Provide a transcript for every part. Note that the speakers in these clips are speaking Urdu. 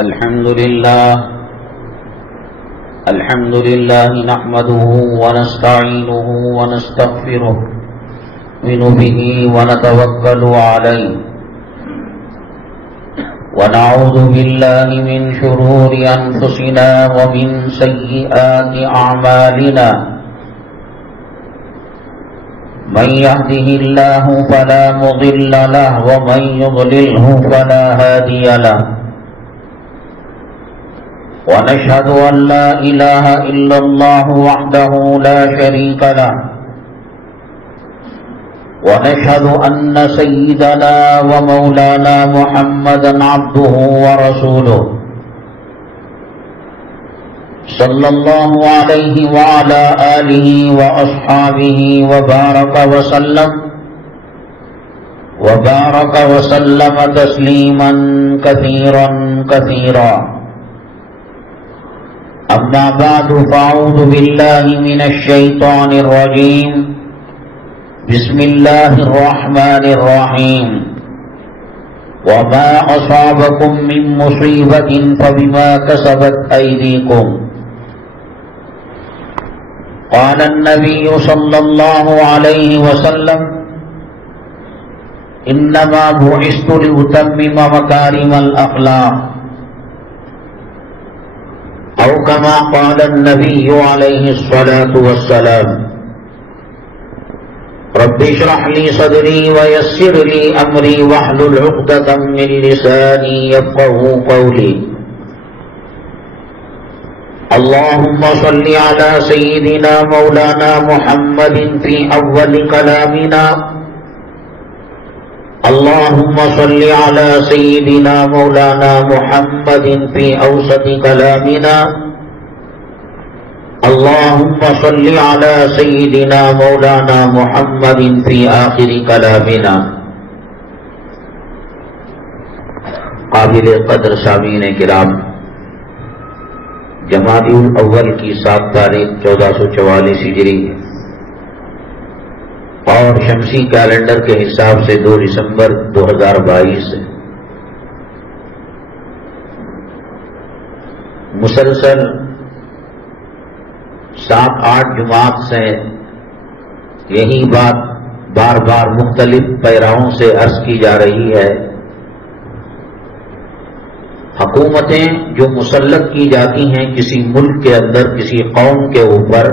الحمد لله نحمده ونستعينه ونستغفره نؤمن به ونتوكل عليه ونعوذ بالله من شرور أنفسنا ومن سيئات أعمالنا من يهده الله فلا مضل له ومن يضلله فلا هادي له ونشهد أن لا إله إلا الله وحده لا شريك له ونشهد أن سيدنا ومولانا محمدا عبده ورسوله صلى الله عليه وعلى آله وأصحابه وبارك وسلم تسليما كثيرا كثيرا. أما بعد فأعوذ بالله من الشيطان الرجيم. بسم الله الرحمن الرحيم. وما أصابكم من مصيبة فبما كسبت أيديكم. قال النبي صلى الله عليه وسلم إنما بعثت لأتمم مكارم الأخلاق أو كما قال النبي عليه الصلاة والسلام. رب اشرح لي صدري ويسر لي أمري واحلل عقدة من لساني يفقهوا قولي. اللهم صل على سيدنا مولانا محمد في أول كلامنا. اللهم صل على سيدنا مولانا محمد في أوسط كلامنا. اللهم صل على سيدنا مولانا محمد في آخر كلامنا. قابل قدر سامعین کرام، جمادی الاول کی 7 تاریخ 1444 ہجری اور شمسی کیلنڈر کے حساب سے 2 دسمبر 2022 مسلسل 7-8 جماعت سے یہی بات بار بار مختلف پیراؤں سے عرض کی جا رہی ہے. حکومتیں جو مسلط کی جاتی ہیں کسی ملک کے اندر کسی قوم کے اوپر،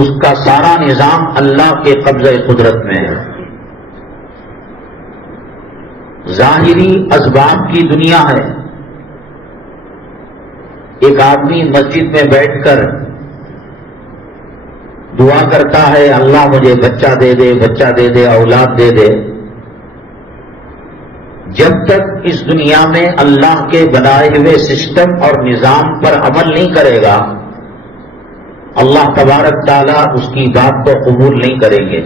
اس کا سارا نظام اللہ کے قبضہ قدرت میں ہے. ظاہری اسباب کی دنیا ہے. ایک آدمی مسجد میں بیٹھ کر دعا کرتا ہے اللہ مجھے بچہ دے دے، بچہ دے دے، اولاد دے دے. جب تک اس دنیا میں اللہ کے بنائے ہوئے سسٹم اور نظام پر عمل نہیں کرے گا، اللہ تبارک تعالیٰ اس کی بات کو قبول نہیں کریں گے.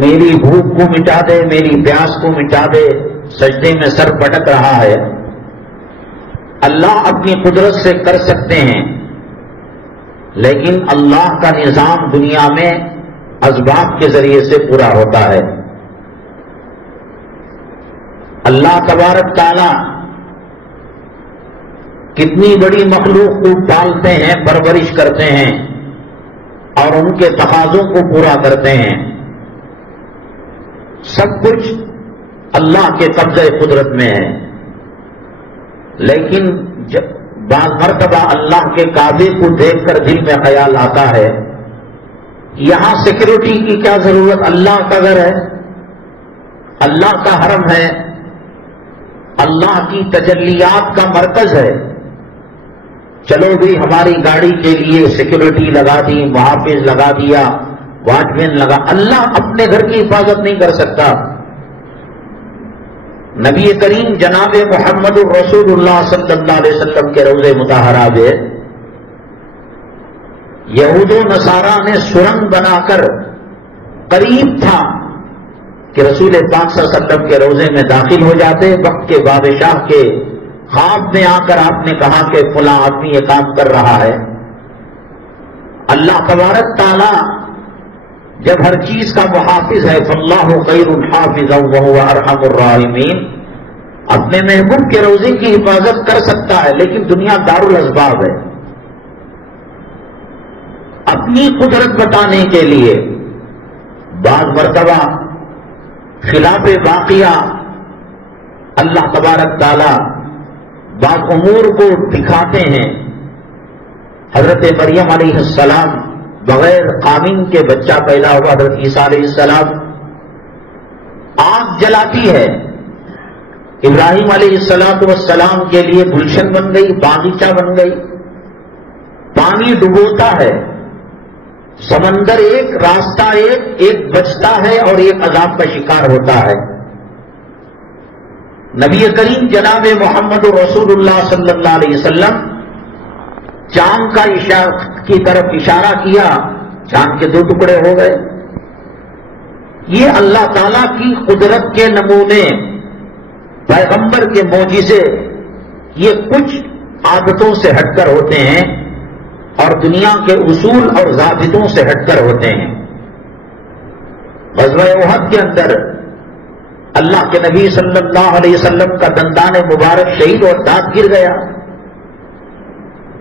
میری بھوک کو مٹا دے، میری پیاس کو مٹا دے، سجدے میں سر پٹک رہا ہے. اللہ اپنی قدرت سے کر سکتے ہیں، لیکن اللہ کا نظام دنیا میں اسباب کے ذریعے سے پورا ہوتا ہے. اللہ تبارک تعالیٰ کتنی بڑی مخلوق کو پالتے ہیں، پرورش کرتے ہیں اور ان کے تقاضوں کو پورا کرتے ہیں. سب کچھ اللہ کے قبضہ قدرت میں ہے. لیکن بعض مرتبہ اللہ کے قابل کو دیکھ کر دل میں خیال آتا ہے یہاں سیکورٹی کی کیا ضرورت، اللہ کا گھر ہے، اللہ کا حرم ہے، اللہ کی تجلیات کا مرکز ہے. چلو بھی ہماری گاڑی کے لیے سیکورٹی لگا دی، محافظ لگا دیا، واچ مین لگا. اللہ اپنے گھر کی حفاظت نہیں کر سکتا. نبی کریم جناب محمد الرسول اللہ صلی اللہ علیہ وسلم کے روضے مطہرہ میں یہود و نصارہ نے سرنگ بنا کر قریب تھا کہ رسول پاک صلی اللہ علیہ وسلم کے روضے میں داخل ہو جاتے. وقت کے بادشاہ کے خواب میں آ کر آپ نے کہا کہ فلاں آدمی یہ کام کر رہا ہے. اللہ تبارک تعالیٰ جب ہر چیز کا محافظ ہے فاللہ خیر حافظا وہو ارحم الراحمین، اپنے محبوب کے روزے کی حفاظت کر سکتا ہے، لیکن دنیا دارالاسباب ہے۔ اپنی قدرت بتانے کے لیے بعض مرتبہ خلاف واقعہ اللہ تبارک تعالی بعض امور کو دکھاتے ہیں۔ حضرت مریم علیہ السلام بغیر قامن کے بچہ پیدا ہوا، حضرت عیسیٰ علیہ السلام آگ جلاتی ہے، ابراہیم علیہ السلام کے لیے گلشن بن گئی، باغیچہ بن گئی، پانی ڈبوتا ہے، سمندر ایک، راستہ ایک بچتا ہے اور ایک عذاب کا شکار ہوتا ہے۔ نبی کریم جناب محمد رسول اللہ صلی اللہ علیہ وسلم چاند کی طرف اشارہ کیا، چاند کے 2 ٹکڑے ہو گئے۔ یہ اللہ تعالی کی قدرت کے نمونے، پیغمبر کے معجزے، یہ کچھ عادتوں سے ہٹ کر ہوتے ہیں اور دنیا کے اصول اور ضابطوں سے ہٹ کر ہوتے ہیں۔ غزوہ احد کے اندر اللہ کے نبی صلی اللہ علیہ وسلم کا دندان مبارک شہید اور دانت گر گیا۔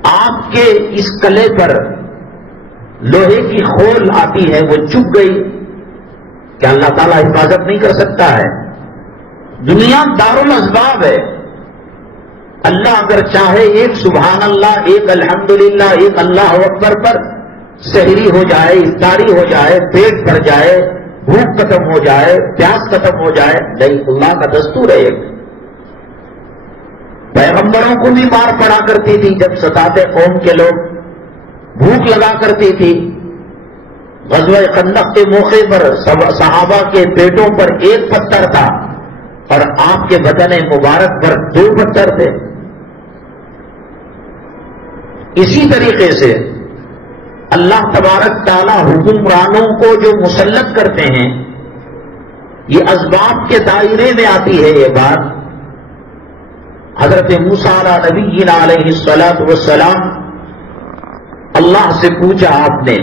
آپ کے اس کلے پر لوہے کی خول آتی ہے، وہ چپ گئی۔ کیا اللہ تعالیٰ حفاظت نہیں کر سکتا ہے؟ دنیا دارالاسباب ہے۔ اللہ اگر چاہے ایک سبحان اللہ، ایک الحمدللہ، ایک اللہ اکبر پر سحری ہو جائے، افطاری ہو جائے، پیٹ بھر جائے، بھوک ختم ہو جائے، پیاس ختم ہو جائے، نہیں، اللہ کا دستور ہے۔ پیغمبروں کو بھی مار پڑا کرتی تھی جب ستاتے قوم کے لوگ، بھوک لگا کرتی تھی۔ غزوہ خندق کے موقع پر صحابہ کے پیٹوں پر 1 پتھر تھا اور آپ کے بدن مبارک پر 2 پتھر تھے۔ اسی طریقے سے اللہ تبارک تعالی حکمرانوں کو جو مسلط کرتے ہیں، یہ اسباب کے دائرے میں آتی ہے یہ بات۔ حضرت موسیٰ نبینا علیہ السلام اللہ سے پوچھا آپ نے،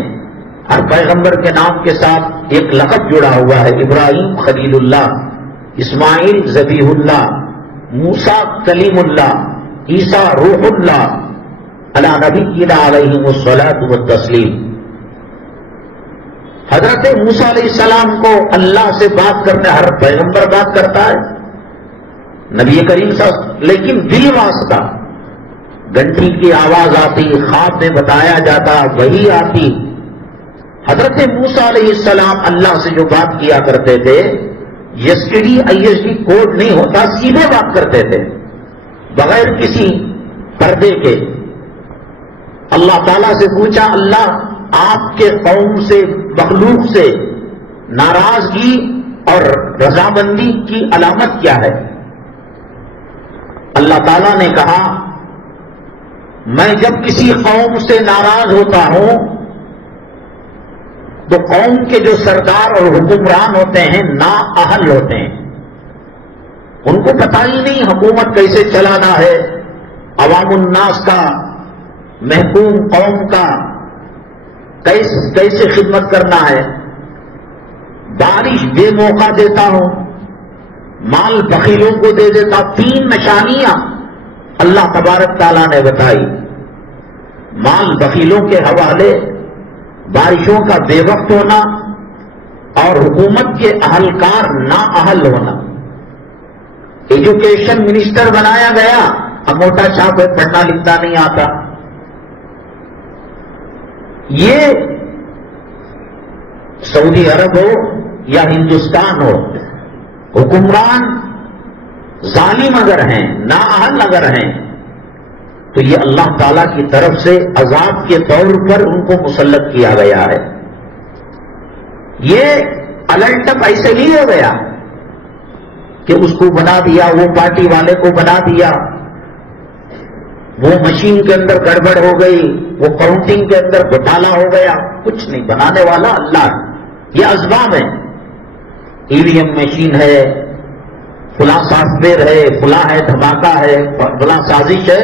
ہر پیغمبر کے نام کے ساتھ ایک لقب جڑا ہوا ہے، ابراہیم خلیل اللہ، اسماعیل ذبیح اللہ، موسیٰ کلیم اللہ، عیسیٰ روح اللہ، علی نبینا علیہ التسلیم۔ حضرت موسیٰ علیہ السلام کو اللہ سے بات کرنے ہر پیغمبر بات کرتا ہے، نبی کریم صلی اللہ علیہ وسلم، لیکن بل واسطہ گھنٹی کی آواز آتی، خواب میں بتایا جاتا، وہی آتی۔ حضرت موسیٰ علیہ السلام اللہ سے جو بات کیا کرتے تھے، ایسڈی کوڈ نہیں ہوتا، سیدھے بات کرتے تھے بغیر کسی پردے کے۔ اللہ تعالیٰ سے پوچھا، اللہ آپ کے قوم سے، مخلوق سے ناراضگی اور رضامندی کی علامت کیا ہے؟ اللہ تعالیٰ نے کہا، میں جب کسی قوم سے ناراض ہوتا ہوں تو قوم کے جو سردار اور حکمران ہوتے ہیں نااہل ہوتے ہیں، ان کو پتہ ہی نہیں حکومت کیسے چلانا ہے، عوام الناس کا، محکوم قوم کا کیسے خدمت کرنا ہے۔ بارش بے موقع دیتا ہوں، مال بخیلوں کو دے دیتا۔ 3 نشانیاں اللہ تبارک تعالیٰ نے بتائی، مال بخیلوں کے حوالے، بارشوں کا بے وقت ہونا اور حکومت کے اہلکار نااہل ہونا۔ ایجوکیشن منسٹر بنایا گیا، اب موٹا چھاپ ہے، پڑھنا لکھنا نہیں آتا۔ یہ سعودی عرب ہو یا ہندوستان ہو، حکمران ظالم اگر ہیں، نااہل اگر ہیں، تو یہ اللہ تعالیٰ کی طرف سے عذاب کے طور پر ان کو مسلط کیا گیا ہے۔ یہ الرٹ اپ ایسے نہیں ہو گیا کہ اس کو بنا دیا، وہ پارٹی والے کو بنا دیا، وہ مشین کے اندر گڑبڑ ہو گئی، وہ کاؤنٹنگ کے اندر گھوٹالا ہو گیا، کچھ نہیں، بنانے والا اللہ ہے۔ یہ اسباب ہیں، ای وی ایم مشین ہے، فلاں سافٹ ویئر ہے، فلاں ہے دھماکہ ہے، فلاں سازش ہے،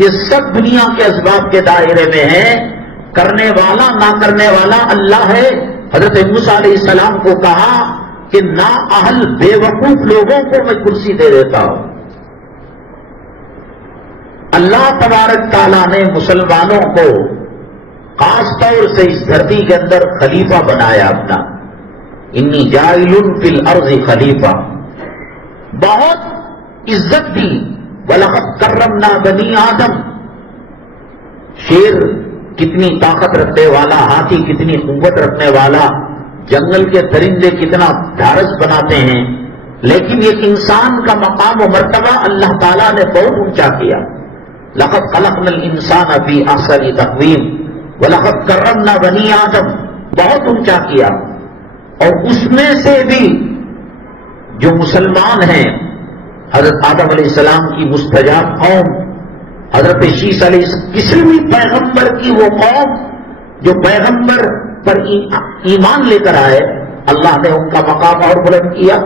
یہ سب دنیا کے اسباب کے دائرے میں ہے۔ کرنے والا نہ کرنے والا اللہ ہے، حضرت موسیٰ علیہ السلام کو کہا کہ نااہل بے وقوف لوگوں کو میں کرسی دے دیتا ہوں. اللہ تبارک تعالیٰ نے مسلمانوں کو خاص طور سے اس دھرتی کے اندر خلیفہ بنایا اپنا. انی جاعل فی الارض خلیفہ، بہت عزت دی. وَلَقَدْ كَرَّمْنَا بَنِي آدم. شیر کتنی طاقت رکھنے والا، ہاتھی کتنی قوت رکھنے والا، جنگل کے درندے کتنا ڈھارس بناتے ہیں، لیکن ایک انسان کا مقام و مرتبہ اللہ تعالیٰ نے بہت اونچا کیا. لَقَدْ خَلَقْنَا الْإِنسَانَ فِي أَحْسَنِ تَقْوِيمٍ وَلَقَدْ كَرَّمْنَا بَنِي آدم، بہت اونچا کیا. اور اس میں سے بھی جو مسلمان ہیں، حضرت آدم علیہ السلام کی مستجاب قوم، حضرت شیس علیہ کسی بھی پیغمبر کی وہ قوم جو پیغمبر پر ایمان لے کر آئے، اللہ نے ان کا مقام اور بلند کیا.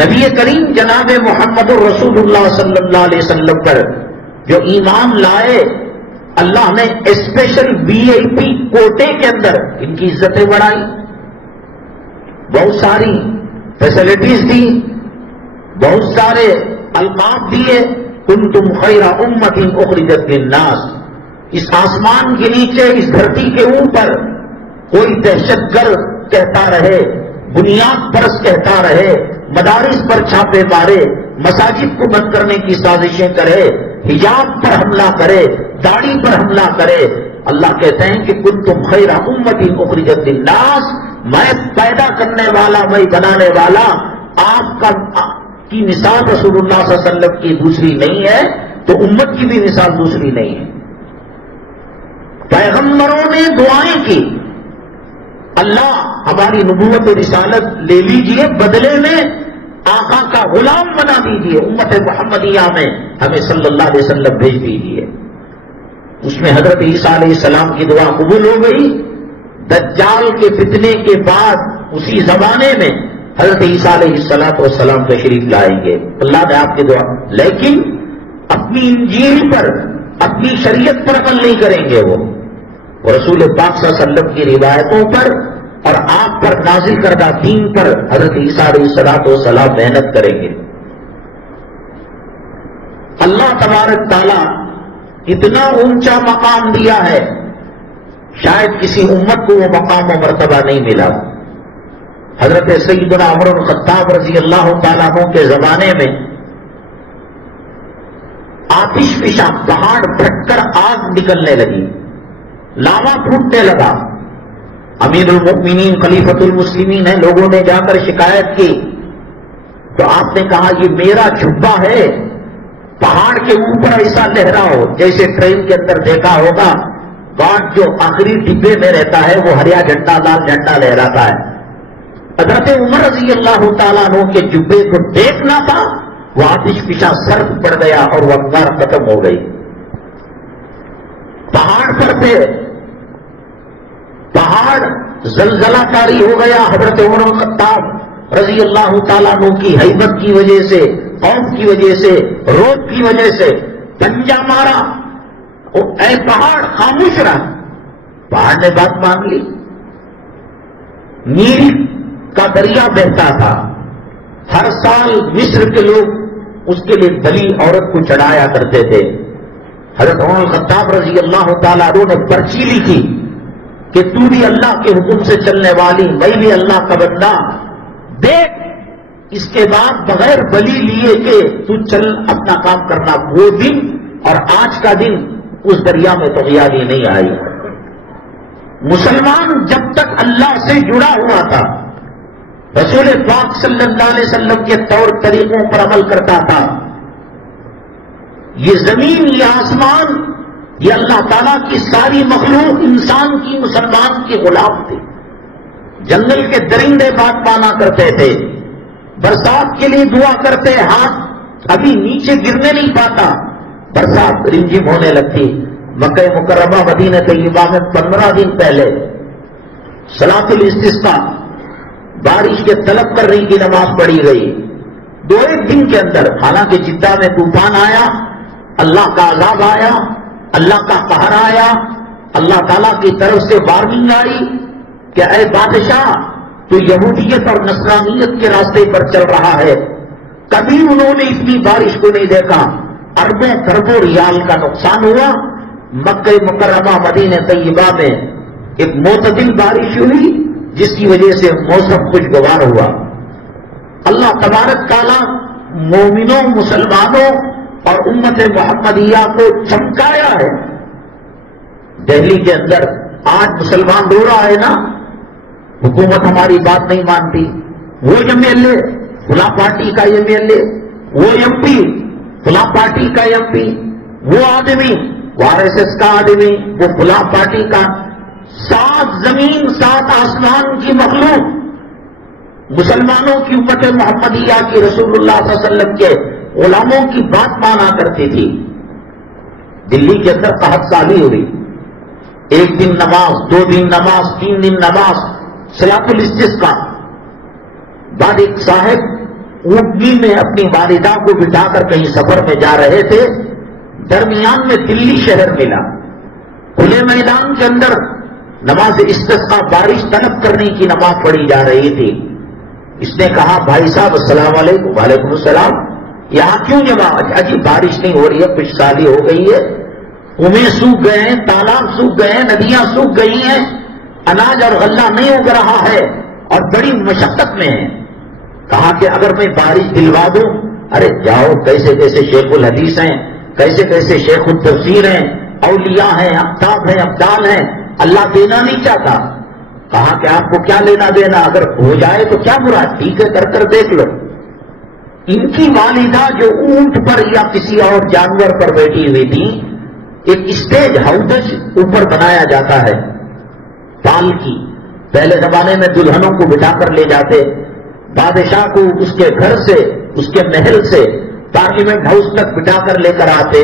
نبی کریم جناب محمد الرسول اللہ صلی اللہ علیہ وسلم پر جو ایمان لائے، اللہ نے اسپیشل VIP کوٹے کے اندر ان کی عزتیں بڑھائی، بہت ساری فیسلٹیز دی، بہت سارے القاب دیے. کنتم خیر امت اخرجت للناس. اس آسمان کے نیچے، اس دھرتی کے اوپر کوئی دہشت گرد کہتا رہے، بنیاد پرست کہتا رہے، مدارس پر چھاپے مارے، مساجد کو بند کرنے کی سازشیں کرے، حجاب پر حملہ کرے، داڑھی پر حملہ کرے، اللہ کہتے ہیں کہ کنتم خیر امت اخرجت للناس. میں پیدا کرنے والا، میں بنانے والا، آپ کی مثال رسول اللہ صلی اللہ علیہ وسلم کی دوسری نہیں ہے، تو امت کی بھی مثال دوسری نہیں ہے. پیغمبروں نے دعائیں کی، اللہ ہماری نبوت و رسالت لے لیجئے، بدلے میں آقا کا غلام بنا دیجئے، امت محمدیہ میں ہمیں صلی اللہ علیہ وسلم بھیج دیجئے. اس میں حضرت عیسیٰ علیہ السلام کی دعا قبول ہو گئی. دجال کے فتنے کے بعد اسی زمانے میں حضرت عیسیٰ علیہ السلام تشریف لائیں گے. اللہ نے آپ کی دعا، لیکن اپنی انجیل پر، اپنی شریعت پر عمل نہیں کریں گے. وہ رسول پاک صلی اللہ علیہ وسلم کی روایتوں پر اور آپ پر نازل کردہ دین پر حضرت عیسیٰ علیہ السلام محنت کریں گے. اللہ تبارک تعالیٰ اتنا اونچا مقام دیا ہے، شاید کسی امت کو وہ مقام و مرتبہ نہیں ملا. حضرت سیدنا عمر بن الخطاب رضی اللہ تعالیٰ عنہ کے زمانے میں آتش فشاں، پہاڑ پھٹ کر آگ نکلنے لگی، لاوا پھوٹنے لگا. امیر المؤمنین خلیفۃ المسلمین ہیں، لوگوں نے جا کر شکایت کی تو آپ نے کہا یہ میرا جھبا ہے، پہاڑ کے اوپر ایسا لہراؤ جیسے ٹرین کے اندر دیکھا ہوگا گارڈ جو آخری ڈبے میں رہتا ہے وہ ہریا جھنڈا لال جھنڈا لہراتا ہے. حضرت عمر رضی اللہ تعالیٰ عنہ کے جبے کو دیکھنا تھا، وہ آتش فشاں سرد پڑ گیا اور وہ انگار ختم ہو گئی. پہاڑ پر تھے، پہاڑ زلزلہ کاری ہو گیا. حضرت عمر بن الخطاب رضی اللہ تعالیٰ عنہ کی ہیبت کی وجہ سے، خوف کی وجہ سے، روب کی وجہ سے پنجہ مارا، اے پہاڑ خاموش رہا. پہاڑ نے بات مان لی. نیل کا دریا بہتا تھا، ہر سال مصر کے لوگ اس کے لیے بلی عورت کو چڑھایا کرتے تھے. حضرت عمر الخطاب رضی اللہ تعالیٰ عنہ نے پرچی لکھی کہ تو بھی اللہ کے حکم سے چلنے والی، میں بھی اللہ کا بندہ، دیکھ اس کے بعد بغیر بلی لیے کہ تو چل اپنا کام کرنا. وہ دن اور آج کا دن اس دریا میں طغیانی نہیں آئی. مسلمان جب تک اللہ سے جڑا ہوا تھا، رسول پاک صلی اللہ علیہ وسلم کے طور طریقوں پر عمل کرتا تھا، یہ زمین، یہ آسمان، یہ اللہ تعالیٰ کی ساری مخلوق انسان کی، مسلمان کی غلام تھی. جنگل کے درندے بات مانا کرتے تھے، برسات کے لیے دعا کرتے، ہاتھ ابھی نیچے گرنے نہیں پاتا، برسات رمجھم ہونے لگتی. مکہ مکرمہ مدینہ طیبہ میں 15 دن پہلے صلاۃ الاستسقاء، بارش کے طلب کرنے کی نماز پڑھی گئی. 2-1 دن کے اندر، حالانکہ جدہ میں طوفان آیا، اللہ کا عذاب آیا، اللہ کا قہر آیا، اللہ تعالیٰ کی طرف سے وارننگ آئی، کہ اے بادشاہ تو یہودیت اور نصرانیت کے راستے پر چل رہا ہے، کبھی انہوں نے اتنی بارش کو نہیں دیکھا، اربوں کروڑوں ریال کا نقصان ہوا۔ مکہ مکرمہ مدینہ طیبہ میں ایک معتدل بارش ہوئی جس کی وجہ سے موسم خوشگوار ہوا۔ اللہ تبارک تعالیٰ مومنوں، مسلمانوں اور امت محمدیہ کو چمکایا ہے۔ دہلی کے اندر آج مسلمان رو رہا ہے نا، حکومت ہماری بات نہیں مانتی، وہ ایم ایل اے فلاں پارٹی کا ایم ایل اے، وہ ایم پی فلاں پارٹی کا ایم پی، وہ آدمی وہ آر ایس ایس کا آدمی، وہ فلاں پارٹی کا، 7 زمین 7 آسمان کی مخلوق مسلمانوں کی امت محمدیہ کی رسول اللہ صلی اللہ علیہ وسلم کے علماء کی بات مانا کرتی تھی۔ دلی کے اندر قحط سالی ہوئی، 1 دن نماز، 2 دن نماز، 3 دن نماز، صلاۃ الاستسقاء۔ بعد ایک صاحب اونٹنی میں اپنی والدہ کو بٹھا کر کہیں سفر میں جا رہے تھے، درمیان میں دلی شہر ملا، کھلے میدان کے اندر نماز استسقاء بارش طلب کرنے کی نماز پڑھی جا رہی تھی۔ اس نے کہا بھائی صاحب السلام علیکم۔ وعلیکم السلام۔ یہاں کیوں جمع؟ اجی بارش نہیں ہو رہی ہے، کچھ سالی ہو گئی ہے، کنویں سوکھ گئے ہیں، تالاب سوکھ گئے ہیں، ندیاں سوکھ گئی ہیں، اناج اور غلہ نہیں اگ رہا ہے اور بڑی مشقت میں ہے۔ کہا کہ اگر میں بارش دلوا دوں؟ ارے جاؤ، کیسے کیسے شیخ الحدیث ہیں، کیسے کیسے شیخ التفسیر ہیں، اولیاء ہیں، اقطاب ہیں، ابدال ہیں، اللہ دینا نہیں چاہتا۔ کہا کہ آپ کو کیا لینا دینا، اگر ہو جائے تو کیا برا، ٹھیک ہے کر دیکھ لو۔ ان کی والدہ جو اونٹ پر یا کسی اور جانور پر بیٹھی ہوئی تھی، ایک اسٹیج ہاؤس اوپر بنایا جاتا ہے پال کی، پہلے زمانے میں دلہنوں کو بٹھا کر لے جاتے، بادشاہ کو اس کے گھر سے، اس کے محل سے پارلیمنٹ ہاؤس تک بٹھا کر لے کر آتے،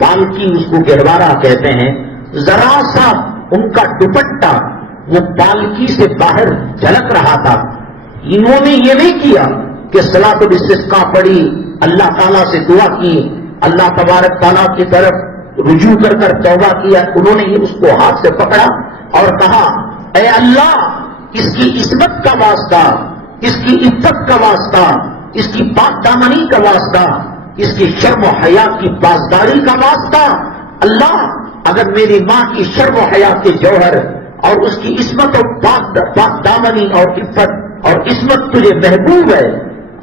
پالکی اس کو گہوارہ کہتے ہیں۔ ذرا سا ان کا دوپٹہ وہ پالکی سے باہر جھلک رہا تھا۔ انہوں نے یہ نہیں کیا کہ صلاۃ الاستسقاء پڑھی، اللہ تعالیٰ سے دعا کی، اللہ تبارک تعالیٰ کی طرف رجوع کر توبہ کیا، انہوں نے اس کو ہاتھ سے پکڑا اور کہا اے اللہ، اس کی عصمت کا واسطہ، اس کی عزت کا واسطہ، اس کی پاک دامنی کا واسطہ، اس کی شرم و حیا کی پاسداری کا واسطہ، اللہ اگر میری ماں کی شرم و حیا کے جوہر اور اس کی عصمت اور پاک دامنی اور عفت اور عصمت تجھے محبوب ہے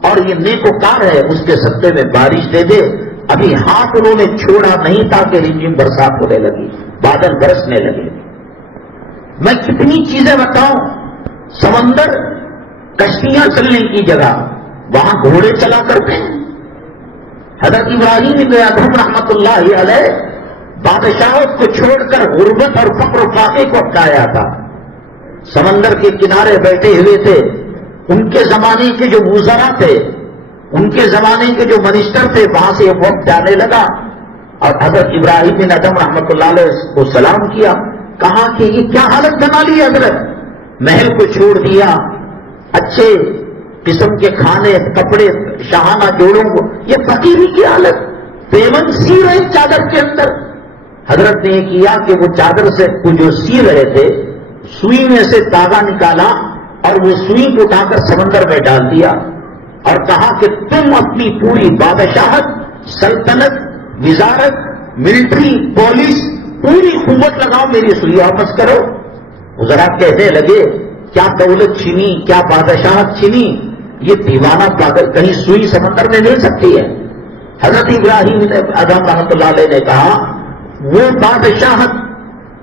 اور یہ نیکوکار ہے، اس کے صدقے میں بارش دے دے۔ ابھی ہاتھ انہوں نے چھوڑا نہیں تھا کہ رمجم برسات ہونے لگی، بادل برسنے لگے۔ میں کتنی چیزیں بتاؤں، سمندر، کشتیاں چلنے کی جگہ، وہاں گھوڑے چلا کرتے ہیں۔ حضرت ابراہیم بن ادھم رحمت اللہ علیہ بادشاہت کو چھوڑ کر غربت اور فقر و فاقے کو اپنایا تھا، سمندر کے کنارے بیٹھے ہوئے تھے۔ ان کے زمانے کے جو وزراء تھے، ان کے زمانے کے جو منسٹر تھے، وہاں سے ایک وقت جانے لگا اور حضرت ابراہیم بن ادھم رحمت اللہ علیہ کو سلام کیا، کہا کہ یہ کیا حالت بنا لی حضرت، محل کو چھوڑ دیا، اچھے قسم کے کھانے، کپڑے، شاہانہ جوڑوں کو، یہ فقیری کی حالت، پیون سی رہے چادر کے اندر۔ حضرت نے یہ کیا کہ وہ چادر سے جو سی رہے تھے، سوئی میں سے تاغا نکالا اور وہ سوئی کو اٹھا کر سمندر میں ڈال دیا اور کہا کہ تم اپنی پوری بادشاہت، سلطنت، وزارت، ملٹری، پولیس، پوری قوت لگاؤ، میری سوئی واپس کرو۔ ذرا کہنے لگے کیا دولت چھینی، کیا بادشاہت چھینی، یہ دیوانہ پاگل، کہیں سوئی سمندر میں مل سکتی ہے؟ حضرت ابراہیم ادھم رحمۃ اللہ علیہ نے کہا وہ بادشاہت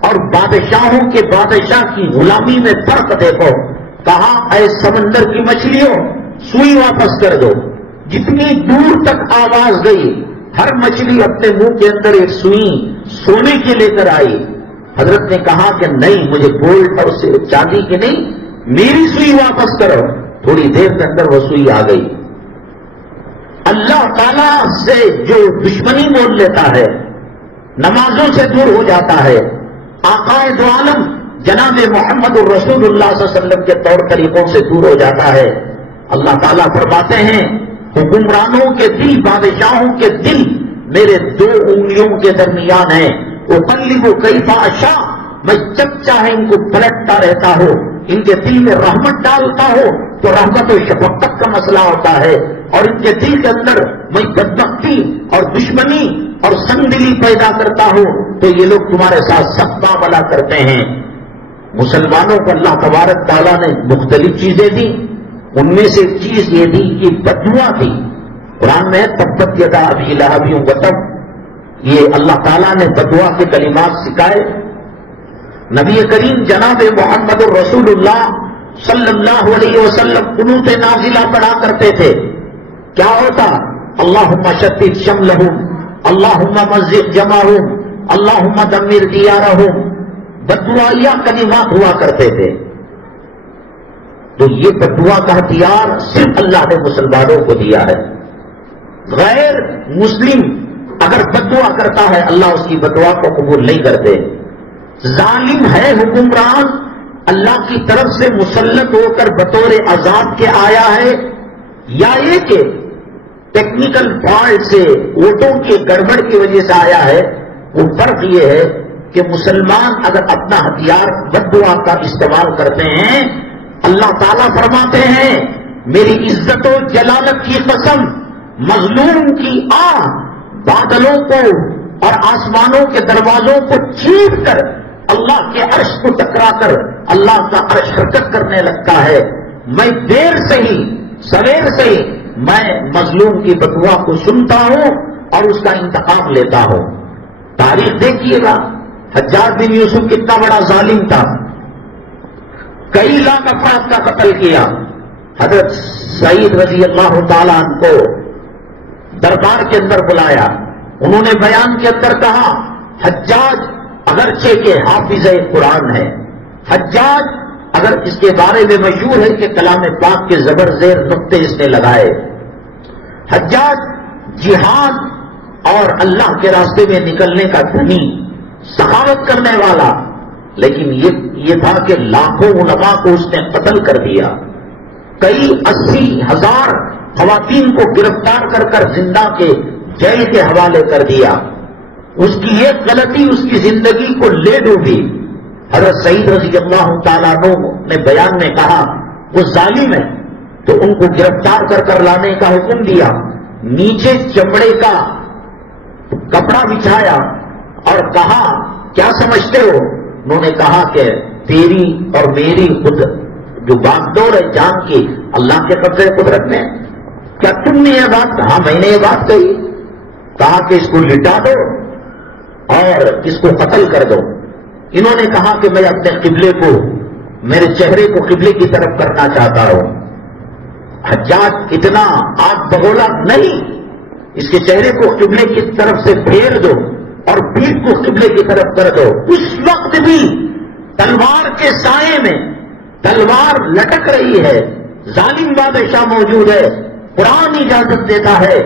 اور بادشاہوں کے بادشاہ کی غلامی میں فرق دیکھو۔ کہا اے سمندر کی مچھلیوں، سوئی واپس کر دو۔ جتنی دور تک آواز گئی، ہر مچھلی اپنے منہ کے اندر ایک سوئی سونے کے لے کر آئی۔ حضرت نے کہا کہ نہیں، مجھے گولڈ اور چاندی کی نہیں، میری سوئی واپس کرو۔ تھوڑی دیر کے اندر وہ سوئی آ گئی۔ اللہ تعالیٰ سے جو دشمنی مول لیتا ہے، نمازوں سے دور ہو جاتا ہے، آقائے دو عالم جناب محمد الرسول اللہ صلی اللہ علیہ وسلم کے طور طریقوں سے دور ہو جاتا ہے۔ اللہ تعالیٰ فرماتے ہیں حکمرانوں کے دل، بادشاہوں کے دل میرے 2 انگلیوں کے درمیان ہیں، اقلب کیف اشاء، میں جب چاہے ان کو پلٹتا رہتا ہوں، ان کے دل میں رحمت ڈالتا ہوں تو رحمت و شفقت کا مسئلہ ہوتا ہے، اور ان کے دل کے اندر میں بدبختی اور دشمنی اور سنگدلی پیدا کرتا ہوں تو یہ لوگ تمہارے ساتھ سخت معاملہ کرتے ہیں۔ مسلمانوں کو اللہ تبارک تعالیٰ نے مختلف چیزیں دی، ان میں سے ایک چیز یہ دی کہ بددعا تھی۔ قرآن میں تبت یدا ابی لہب وتب، یہ اللہ تعالیٰ نے بددعا کے کلمات سکھائے۔ نبی کریم جناب محمد الرسول اللہ صلی اللہ علیہ وسلم قنوت نازلہ پڑھا کرتے تھے۔ کیا ہوتا؟ اللہم شتت شملہم، اللہم مزق جمعہم، اللہم دمر دیارہم، بددعائیہ کلمات ہوا کرتے تھے۔ تو یہ بددعا کا ہتھیار صرف اللہ نے مسلمانوں کو دیا ہے۔ غیر مسلم اگر بددعا کرتا ہے اللہ اس کی بددعا کو قبول نہیں کرتے۔ ظالم ہے حکمران، اللہ کی طرف سے مسلط ہو کر بطور عذاب کے آیا ہے، یا یہ کہ ٹیکنیکل فالٹ سے ووٹوں کی گڑبڑ کی وجہ سے آیا ہے، وہ فرق یہ ہے کہ مسلمان اگر اپنا ہتھیار بددعا کا استعمال کرتے ہیں، اللہ تعالیٰ فرماتے ہیں میری عزت و جلالت کی قسم، مظلوم کی آہ بادلوں کو اور آسمانوں کے دروازوں کو چیر کر اللہ کے عرش کو ٹکرا کر اللہ کا عرش حرکت کرنے لگتا ہے۔ میں دیر سے ہی سویر سے ہی میں مظلوم کی بددعا کو سنتا ہوں اور اس کا انتقام لیتا ہوں۔ تاریخ دیکھیے گا، حجاج بن یوسف کتنا بڑا ظالم تھا، کئی لاکھ افراد کا قتل کیا۔ حضرت سعید رضی اللہ تعالیٰ عنہ کو دربار کے اندر بلایا، انہوں نے بیان کے اندر کہا حجاج اگرچہ کہ حافظ قرآن ہے، حجاج اگر اس کے بارے میں مشہور ہے کہ کلام پاک کے زبر زیر نقطے اس نے لگائے، حجاج جہاد اور اللہ کے راستے میں نکلنے کا دھنی، سخاوت کرنے والا، لیکن یہ تھا کہ لاکھوں علماء کو اس نے قتل کر دیا، کئی 80,000 خواتین کو گرفتار کر کر زندہ کے جیل کے حوالے کر دیا۔ اس کی ایک غلطی اس کی زندگی کو لے ڈوبی۔ حضرت سعید رضی اللہ تعالیٰ عنہ نے بیان میں کہا وہ ظالم ہے، تو ان کو گرفتار کر کر لانے کا حکم دیا، نیچے چمڑے کا کپڑا بچھایا اور کہا کیا سمجھتے ہو؟ انہوں نے کہا کہ تیری اور میری خود جو باغ دوڑ ہے جان کی اللہ کے قبضے قدرت میں، کیا تم نے یہ بات کہا؟ میں نے یہ بات کہی، کہا کہ اس کو لٹا دو اور اس کو قتل کر دو۔ انہوں نے کہا کہ میں اپنے قبلے کو، میرے چہرے کو قبلے کی طرف کرنا چاہتا ہوں۔ حجاج اتنا آگ بگولا نہیں، اس کے چہرے کو قبلے کی طرف سے پھیر دو اور پیٹھ کو قبلے کی طرف کر دو۔ اس وقت بھی تلوار کے سائے میں تلوار لٹک رہی ہے، ظالم بادشاہ موجود ہے، قرآن اجازت دیتا ہے،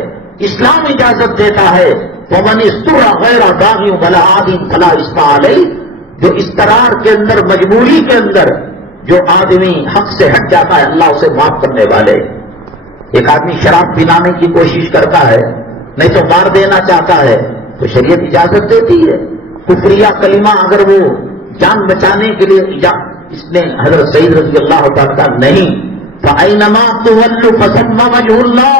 اسلام اجازت دیتا ہے، وَمَنِ اسْتُرَ غَيْرَ بَاغٍ وَلَا عَادٍ فَلَا إِثْمَ عَلَيْهِ، جو استقرار کے اندر، مجبوری کے اندر جو آدمی حق سے ہٹ جاتا ہے اللہ اسے معاف کرنے والے۔ ایک آدمی شراب پلانے کی کوشش کرتا ہے، نہیں تو مار دینا چاہتا ہے، تو شریعت اجازت دیتی ہے۔ کفریہ کلمہ اگر وہ جان بچانے کے لیے اس نے حضرت سعید رضی اللہ تعالیٰ نہیں، فَأَيْنَمَا تُوَلُّ فَثَمَّ وَجْهُ اللَّهِ،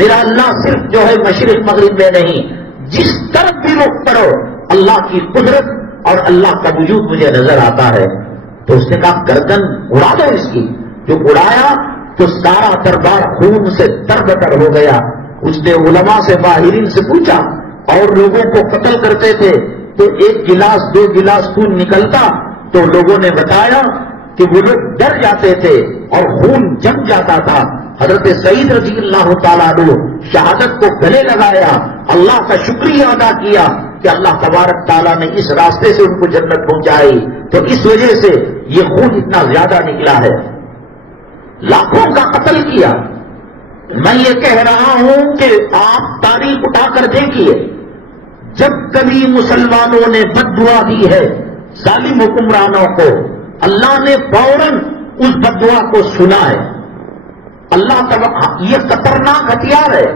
میرا اللہ صرف جو ہے مشرق مغرب میں نہیں، جس طرف بھی رخ کرو اللہ کی قدرت اور اللہ کا وجود مجھے نظر آتا ہے۔ تو اس نے کہا گردن اڑا دو اس کی، جو اڑایا تو سارا دربار خون سے تر ہو گیا۔ اس نے علماء سے، ماہرین سے پوچھا، اور لوگوں کو قتل کرتے تھے تو 1 گلاس 2 گلاس خون نکلتا، تو لوگوں نے بتایا کہ وہ لوگ ڈر جاتے تھے اور خون جم جاتا تھا۔ حضرت سعید رضی اللہ تعالیٰ عنہ شہادت کو گلے لگایا، اللہ کا شکریہ ادا کیا کہ اللہ تبارک تعالیٰ نے اس راستے سے ان کو جنت پہنچائی، تو اس وجہ سے یہ خون اتنا زیادہ نکلا ہے۔ لاکھوں کا قتل کیا۔ میں یہ کہہ رہا ہوں کہ آپ تاریخ اٹھا کر دیکھیے، جب کبھی مسلمانوں نے بددعا دی ہے ظالم حکمرانوں کو، اللہ نے فوراً اس بددعا کو سنا ہے۔ اللہ یہ خطرناک ہتھیار ہے۔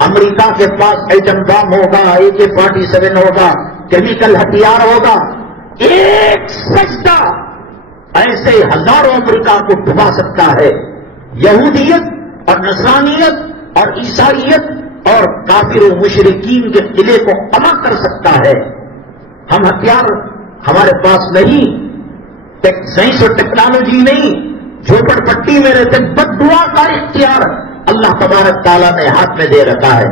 امریکہ کے پاس ایٹم بم ہوگا، AK-47 ہوگا، کیمیکل ہتھیار ہوگا، ایک سجدہ ایسا ایسے ہزاروں امریکہ کو ڈبا سکتا ہے. یہودیت اور نصرانیت اور عیسائیت اور کافر و مشرکین کے قلعے کو قمع کر سکتا ہے. ہم ہتھیار ہمارے پاس نہیں، سائنس اور ٹیکنالوجی نہیں، جھوپڑ پٹی میں رہتے بد دعا کا اختیار اللہ تبارک تعالیٰ نے ہاتھ میں دے رکھا ہے.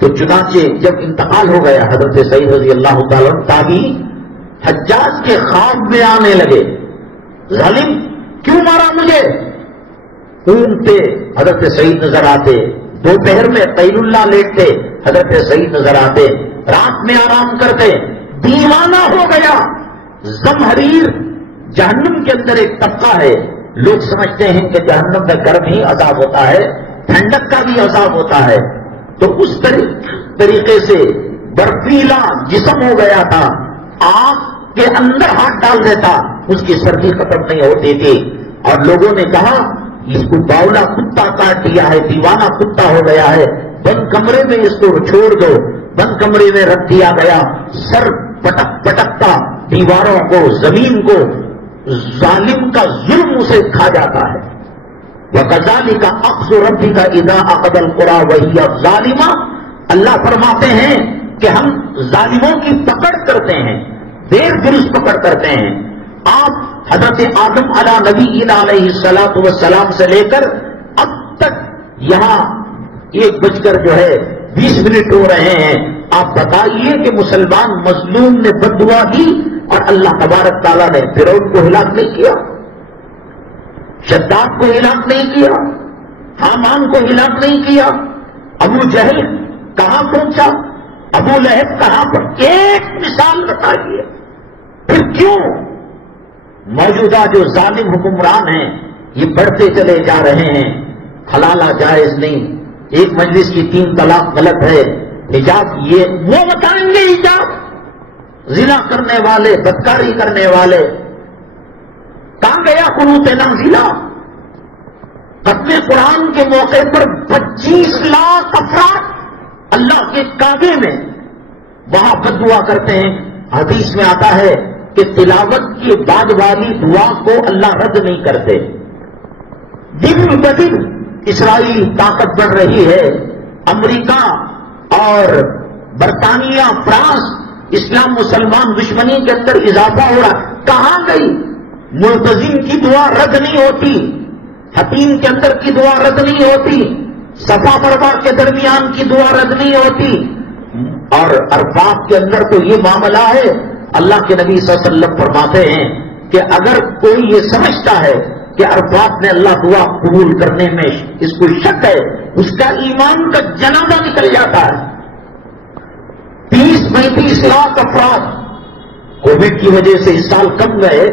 تو چنانچہ جب انتقال ہو گیا حضرت سعید رضی اللہ تعالیٰ تابعی حجاج کے خواب میں آنے لگے، ظالم کیوں مارا مجھے؟ اونٹ پہ حضرت سعید نظر آتے، دوپہر میں قیل اللہ لیٹتے حضرت سعید نظر آتے، رات میں آرام کرتے. دیوانہ ہو گیا. زمہریر جہنم کے اندر ایک طبقہ ہے، لوگ سمجھتے ہیں کہ جہنم میں گرم ہی عذاب ہوتا ہے، ٹھنڈک کا بھی عذاب ہوتا ہے. تو اس طریقے سے برفیلا جسم ہو گیا تھا، آگ کے اندر ہاتھ ڈال دیتا اس کی سردی ختم نہیں ہوتی تھی. اور لوگوں نے کہا اس کو باولا کتا کاٹ دیا ہے، دیوانہ کتا ہو گیا ہے، بند کمرے میں اس کو چھوڑ دو. بند کمرے میں رکھ دیا گیا، سر پٹک پٹکتا دیواروں کو، زمین کو. ظالم کا ظلم اسے کھا جاتا ہے. وَكَذَلِكَ أَخْذُ رَبِّكَ إِذَا أَخَذَ الْقُرَىٰ وَهِيَ ظَالِمَةٌ. اللہ فرماتے ہیں کہ ہم ظالموں کی پکڑ کرتے ہیں، دیر درست پکڑ کرتے ہیں. آپ حضرت آدم علیہ نبی علیہ الصلوۃ والسلام سے لے کر اب تک یہاں 1:20 ہو رہے ہیں. آپ بتائیے کہ مسلمان مظلوم نے بد دعا دی اور اللہ تبارک تعالیٰ نے فرعون کو ہلاک نہیں کیا، شداد کو ہلاک نہیں کیا، حامان کو ہلاک نہیں کیا، ابو جہل کہاں پہنچا، ابو لہب کہاں پر؟ ایک مثال بتائیے. پھر کیوں موجودہ جو ظالم حکمران ہیں یہ بڑھتے چلے جا رہے ہیں؟ حلالہ جائز نہیں، ایک مجلس کی 3 طلاق غلط ہے، حجاب یہ وہ بتائیں گے. حجاب زنا کرنے والے، بدکاری کرنے والے. کہاں گیا قنوت نازلہ؟ ختم قرآن کے موقع پر 25 لاکھ افراد اللہ کے کعبے میں وہاں بد دعا کرتے ہیں. حدیث میں آتا ہے کہ تلاوت کے بعد والی دعا کو اللہ رد نہیں کرتے. دن بدن اسرائیل طاقت بڑھ رہی ہے، امریکہ اور برطانیہ، فرانس، اسلام مسلمان دشمنی کے اندر اضافہ ہو رہا. کہاں گئی؟ ملتزم کی دعا رد نہیں ہوتی، حتیم کے اندر کی دعا رد نہیں ہوتی، صفا مروا کے درمیان کی دعا رد نہیں ہوتی. اور عرفات کے اندر تو یہ معاملہ ہے، اللہ کے نبی صلی اللہ علیہ وسلم فرماتے ہیں کہ اگر کوئی یہ سمجھتا ہے کہ عرفات میں اللہ دعا قبول کرنے میں اس کو شک ہے، اس کا ایمان کا جنازہ نکل جاتا ہے. 30-35 لاکھ افراد کووڈ کی وجہ سے اس سال کم گئے،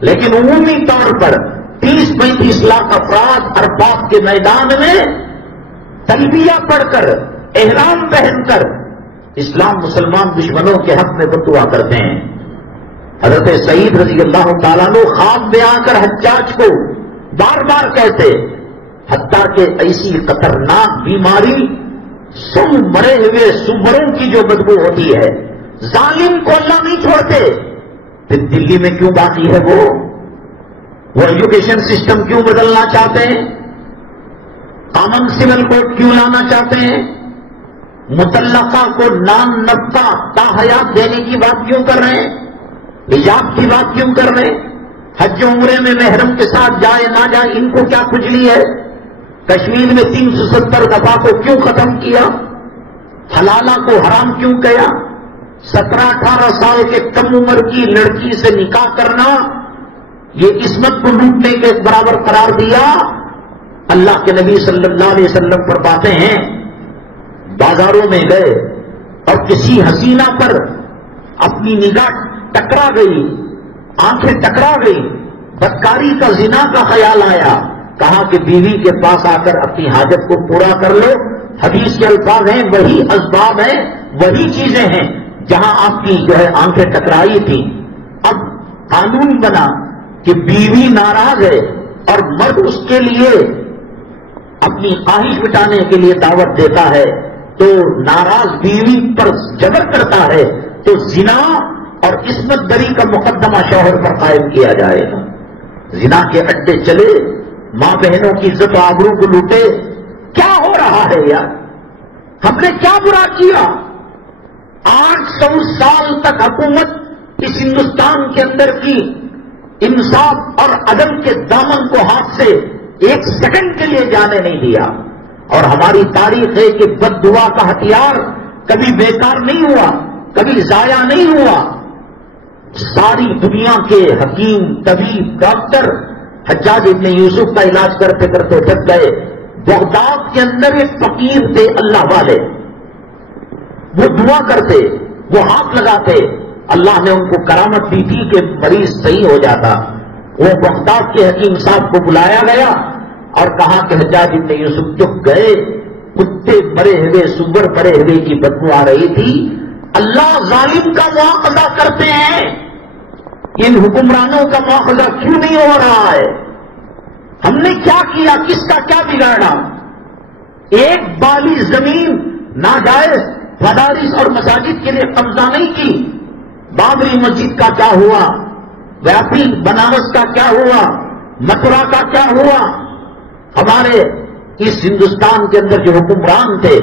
لیکن عمومی طور پر 30-35 لاکھ افراد عرفات کے میدان میں تلبیہ پڑھ کر، احرام پہن کر اسلام مسلمان دشمنوں کے حق میں بد دعا کرتے ہیں. حضرت سعید رضی اللہ تعالیٰ نے خواب میں آ کر حجاج کو بار بار کہتے، حتیٰ کہ ایسی خطرناک بیماری سم مرے ہوئے سمروں کی جو بدبو ہوتی ہے، ظالم کو اللہ نہیں چھوڑتے. پھر دلی میں کیوں باقی ہے وہ ایجوکیشن سسٹم کیوں بدلنا چاہتے ہیں؟ کامن سول کوڈ کیوں لانا چاہتے ہیں؟ متعلقہ کو نام نبتا تاحیات دینے کی بات کیوں کر رہے ہیں؟ حجاب کی بات کیوں کر رہے ہیں؟ حج و عمرے میں محرم کے ساتھ جائے نہ جائے ان کو کیا کھجلی ہے؟ کشمیر میں 370 دفعہ کو کیوں ختم کیا؟ حلالہ کو حرام کیوں کیا؟ 17-18 سال کے کم عمر کی لڑکی سے نکاح کرنا یہ عصمت کو لوٹنے کے برابر قرار دیا. اللہ کے نبی صلی اللہ علیہ وسلم فرماتے ہیں بازاروں میں گئے اور کسی حسینہ پر اپنی نگاہ ٹکرا گئی، آنکھیں ٹکرا گئی، بدکاری کا زنا کا خیال آیا، کہا کہ بیوی کے پاس آ کر اپنی حاجت کو پورا کر لو. حدیث کے الفاظ ہیں، وہی اسباب ہیں، وہی چیزیں ہیں جہاں آپ کی آنکھیں ٹکرائی تھی. اب قانون بنا کہ بیوی ناراض ہے اور مرد اس کے لیے اپنی خواہش مٹانے کے لیے دعوت دیتا ہے تو ناراض بیوی پر جبر کرتا ہے تو زنا اور عصمت دری کا مقدمہ شوہر پر قائم کیا جائے گا. زنا کے اڈے چلے، ماں بہنوں کی عزت و آبرو کو لوٹے. کیا ہو رہا ہے یار؟ ہم نے کیا برا کیا؟ 800 سال تک حکومت اس ہندوستان کے اندر کی انصاف اور عدل کے دامن کو ہاتھ سے 1 سیکنڈ کے لیے جانے نہیں دیا. اور ہماری تاریخ ہے کہ بد دعا کا ہتھیار کبھی بیکار نہیں ہوا، کبھی ضائع نہیں ہوا. ساری دنیا کے حکیم، طبیب، ڈاکٹر حجاج ابن یوسف کا علاج کرتے کرتے تھک گئے. بغداد کے اندر ایک فقیر تھے اللہ والے، وہ دعا کرتے، وہ ہاتھ لگاتے، اللہ نے ان کو کرامت دی تھی کہ مریض صحیح ہو جاتا. وہ بغداد کے حکیم صاحب کو بلایا گیا اور کہا کہ حجاج ابن یوسف چپ گئے، کتے مرے ہوئے، سور مرے ہوئے کی بدبو آ رہی تھی. اللہ ظالم کا مواخذہ کرتے ہیں، ان حکمرانوں کا مواخذہ کیوں نہیں ہو رہا ہے؟ ہم نے کیا کیا؟ کس کا کیا بگاڑا؟ ایک بالی زمین ناجائز مدارس اور مساجد کے لیے قبضہ نہیں کی. بابری مسجد کا کیا ہوا؟ ویاپی بنارس کا کیا ہوا؟ متھرا کا کیا ہوا؟ ہمارے اس ہندوستان کے اندر جو حکمران تھے،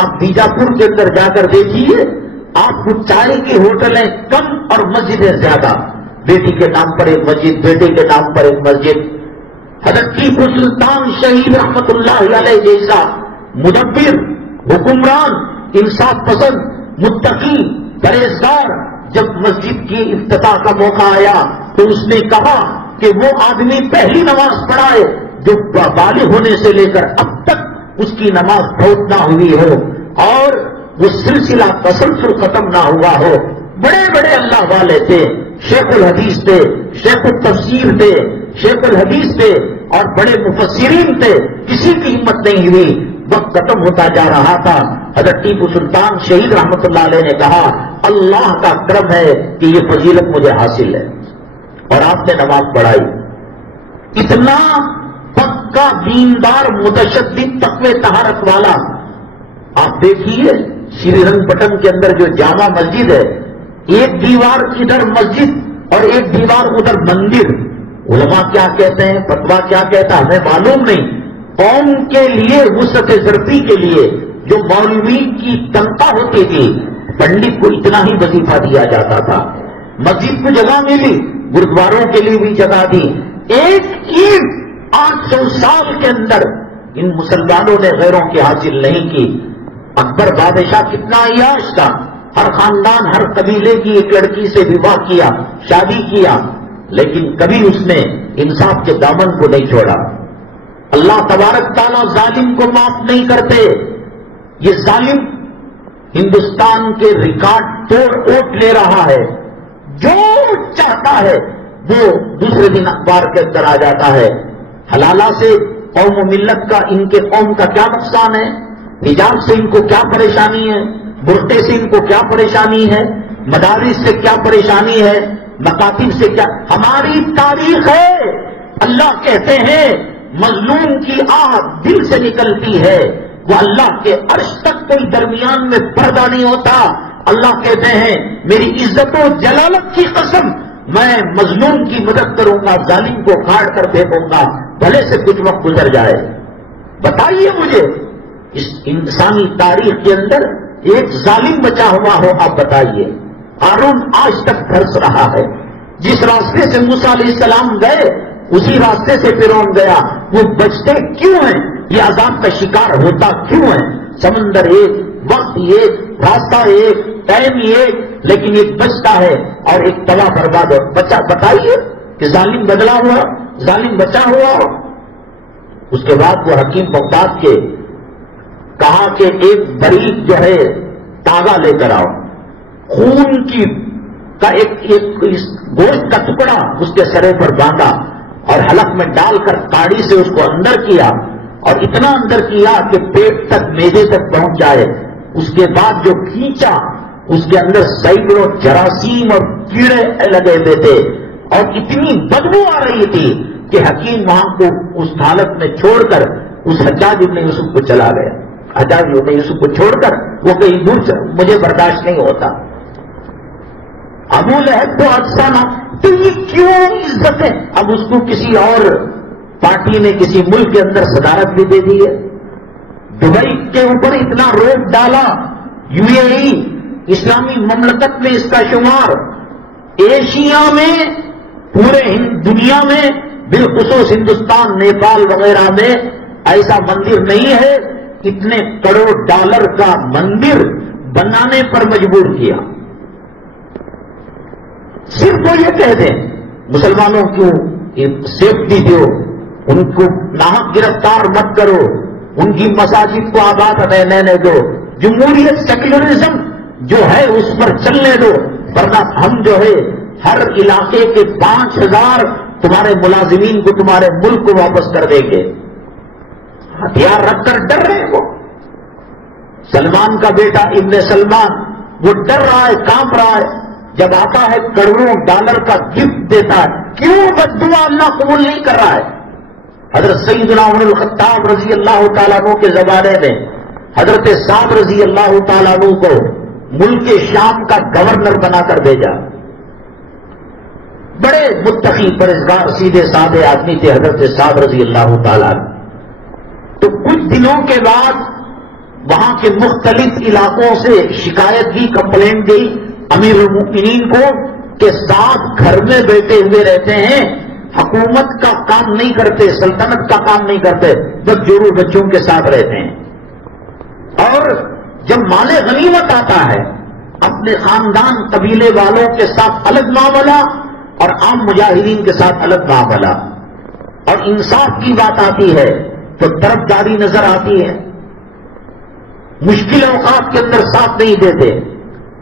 آپ بیجاپور کے اندر جا کر دیکھیے، آپ کو چائے کی ہوٹلیں کم اور مسجدیں زیادہ. بیٹی کے نام پر ایک مسجد، بیٹے کے نام پر ایک مسجد. حضرت ٹیپو سلطان شہید رحمت اللہ علیہ جیسا مدبر، حکمران، انصاف پسند، متقی، پرہیزگار، جب مسجد کی افتتاح کا موقع آیا تو اس نے کہا کہ وہ آدمی پہلی نماز پڑھائے جو بالغ ہونے سے لے کر اب تک اس کی نماز فوت نہ ہوئی ہو اور وہ سلسلہ تسلسل ختم نہ ہوا ہو. بڑے بڑے اللہ والے تھے، شیخ الحدیث تھے، شیخ التفسیر تھے، شیخ الحدیث تھے اور بڑے مفسرین تھے. کسی کی ہمت نہیں ہوئی. وقت ختم ہوتا جا رہا تھا. حضرت ٹیپو سلطان شہید رحمت اللہ علیہ نے کہا اللہ کا کرم ہے کہ یہ فضیلت مجھے حاصل ہے. اور آپ نے نماز پڑھائی. اتنا پکا دیندار متشدد تقوی طہارت والا. آپ دیکھیے شری رنگ پٹن کے اندر جو جامع مسجد ہے، ایک دیوار ادھر مسجد اور ایک دیوار ادھر مندر. علماء کیا کہتے ہیں، فتویٰ کیا کہتا ہے ہمیں معلوم نہیں. قوم کے لیے وسعت ظرفی کے لیے جو مولوی کی تنخواہ ہوتی تھی، پنڈت کو اتنا ہی وظیفہ دیا جاتا تھا. مسجد کو جگہ ملی، گرودواروں کے لیے بھی جگہ دی. ایک عید 800 سال کے اندر ان مسلمانوں نے غیروں کی حاصل نہیں کی. اکبر بادشاہ کتنا عیاش تھا، ہر خاندان ہر قبیلے کی ایک لڑکی سے وواہ کیا، شادی کیا، لیکن کبھی اس نے انصاف کے دامن کو نہیں چھوڑا. اللہ تبارک تعالیٰ ظالم کو معاف نہیں کرتے. یہ ظالم ہندوستان کے ریکارڈ توڑ اوٹ لے رہا ہے. جو چاہتا ہے وہ دوسرے دن اخبار کے اندر آ جاتا ہے. حلالہ سے قوم و ملت کا، ان کے قوم کا کیا نقصان ہے؟ حجاب سے ان کو کیا پریشانی ہے؟ برقعے سے ان کو کیا پریشانی ہے؟ مدارس سے کیا پریشانی ہے؟ مکاتب سے کیا؟ ہماری تاریخ ہے. اللہ کہتے ہیں مظلوم کی آہ دل سے نکلتی ہے، وہ اللہ کے عرش تک کوئی درمیان میں پردہ نہیں ہوتا. اللہ کہتے ہیں میری عزت و جلالت کی قسم میں مظلوم کی مدد کروں گا، ظالم کو کاٹ کر پھینکوں گا، بھلے سے کچھ وقت گزر جائے. بتائیے مجھے اس انسانی تاریخ کے اندر ایک ظالم بچا ہوا ہو؟ آپ بتائیے. ہارون آج تک پھنس رہا ہے. جس راستے سے موسیٰ علیہ السلام گئے اسی راستے سے فرعون گیا. وہ بچتے کیوں ہیں؟ یہ عذاب کا شکار ہوتا کیوں ہے؟ سمندر ایک، وقت ایک، راستہ ایک، ٹائم ایک، لیکن ایک بچتا ہے اور ایک تباہ برباد ہو. بچا بتائیے کہ ظالم بدلا ہوا، ظالم بچا ہوا ہو. اس کے بعد وہ حکیم بغداد کے کہا کہ ایک بریک جو ہے تاغا لے کر آؤ، خون کی کا ایک گوشت کا ٹکڑا اس کے سرے پر باندھا اور حلق میں ڈال کر کاڑی سے اس کو اندر کیا اور اتنا اندر کیا کہ پیٹ تک، میدے تک پہنچ جائے. اس کے بعد جو کھینچا اس کے اندر سینکڑوں جراثیم اور کیڑے لگے ہوئے تھے اور اتنی بدبو آ رہی تھی کہ حکیم وہاں کو اس حالت میں چھوڑ کر اس حجاج ابن یوسف کو چلا گیا. حجاج ابن یوسف کو چھوڑ کر وہ کہیں دور مجھے برداشت نہیں ہوتا. ابو لہب کو افسانہ تو یہ کیوں کیوں عزتیں؟ اب اس کو کسی اور پارٹی نے کسی ملک کے اندر صدارت بھی دے دی ہے. دبئی کے اوپر اتنا روک ڈالا، UAE اسلامی مملکت میں اس کا شمار. ایشیا میں، پورے دنیا میں، بالخصوص ہندوستان، نیپال وغیرہ میں ایسا مندر نہیں ہے. اتنے کروڑ ڈالر کا مندر بنانے پر مجبور کیا. صرف وہ یہ کہہ دیں مسلمانوں کو سیفٹی دو، ان کو ناحق گرفتار مت کرو، ان کی مساجد کو آباد رہنے دو، جمہوریت سیکولرزم جو ہے اس پر چلنے دو، ورنہ ہم جو ہے ہر علاقے کے 5000 تمہارے ملازمین کو تمہارے ملک کو واپس کر دیں گے. ہتھیار رکھ کر ڈر رہے ہیں وہ. سلمان کا بیٹا ابن سلمان وہ ڈر رہا ہے، کانپ رہا ہے. جب آتا ہے کروڑوں ڈالر کا گفٹ دیتا ہے. کیوں بددعا اللہ قبول نہیں کر رہا ہے؟ حضرت سیدنا عمر الخطاب رضی اللہ تعالیٰ عنہ کے زمانے میں حضرت سعد رضی اللہ تعالیٰ عنہ کو ملک شام کا گورنر بنا کر بھیجا. بڑے متقی پرہیزگار سیدھے سادے آدمی تھے حضرت سعد رضی اللہ تعالیٰ عنہ. تو کچھ دنوں کے بعد وہاں کے مختلف علاقوں سے شکایت کی، کمپلینٹ گئی امیر المؤمنین کو کہ سعد گھر میں بیٹھے ہوئے رہتے ہیں، حکومت کا کام نہیں کرتے، سلطنت کا کام نہیں کرتے، بس جورو بچوں کے ساتھ رہتے ہیں. اور جب مال غنیمت آتا ہے اپنے خاندان قبیلے والوں کے ساتھ الگ معاملہ اور عام مجاہدین کے ساتھ الگ معاملہ. اور انصاف کی بات آتی ہے تو طرفداری نظر آتی ہے. مشکل اوقات کے اندر ساتھ نہیں دیتے.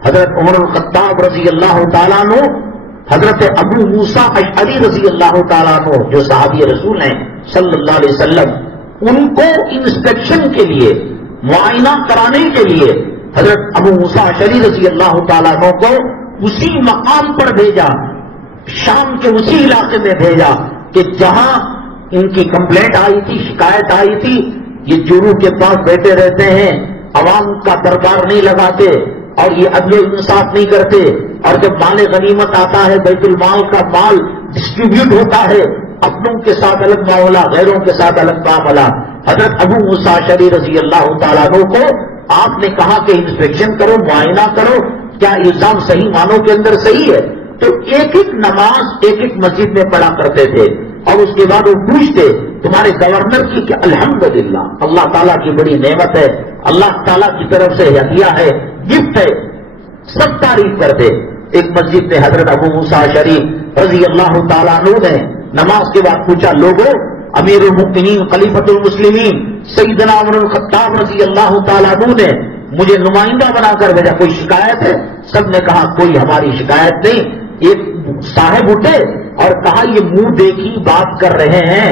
حضرت عمر الخطاب رضی اللہ تعالیٰ عنہ، حضرت ابو موسیٰ اشعری رضی اللہ تعالیٰ عنہ جو صحابی رسول ہیں صلی اللہ علیہ وسلم، ان کو انسپیکشن کے لیے، معائنہ کرانے کے لیے حضرت ابو موسیٰ اشعری رضی اللہ تعالیٰ عنہ کو اسی مقام پر بھیجا، شام کے اسی علاقے میں بھیجا کہ جہاں ان کی کمپلینٹ آئی تھی، شکایت آئی تھی، یہ جورو کے پاس بیٹھے رہتے ہیں، عوام کا دربار نہیں لگاتے اور یہ عدل و انصاف نہیں کرتے، اور جب مال غنیمت آتا ہے بیت المال کا مال ڈسٹریبیوٹ ہوتا ہے، اپنوں کے ساتھ الگ معاملہ، غیروں کے ساتھ الگ معاملہ. حضرت ابو موسیٰ اشعری رضی اللہ تعالیٰ عنہ کو آپ نے کہا کہ انسپیکشن کرو، معائنہ کرو، کیا الزام صحیح معنوں کے اندر صحیح ہے؟ تو ایک ایک نماز ایک ایک مسجد میں پڑھا کرتے تھے. اور اس کے بعد وہ پوچھتے تمہارے گورنر کی کہ الحمدللہ اللہ تعالیٰ کی بڑی نعمت ہے، اللہ تعالیٰ کی طرف سے ہدیہ ہے، گفٹ ہے، سب تعریف کرتے. ایک مسجد میں حضرت ابو موسیٰ اشعری رضی اللہ تعالیٰ عنہ نے نماز کے بعد پوچھا، لوگوں امیر المؤمنین خلیفۃ المسلمین سیدنا عمر الخطاب رضی اللہ تعالیٰ عنہ نے مجھے نمائندہ بنا کر بھیجا، کوئی شکایت ہے؟ سب نے کہا کوئی ہماری شکایت نہیں. ایک صاحب اٹھے اور کہا یہ منہ دیکھی بات کر رہے ہیں،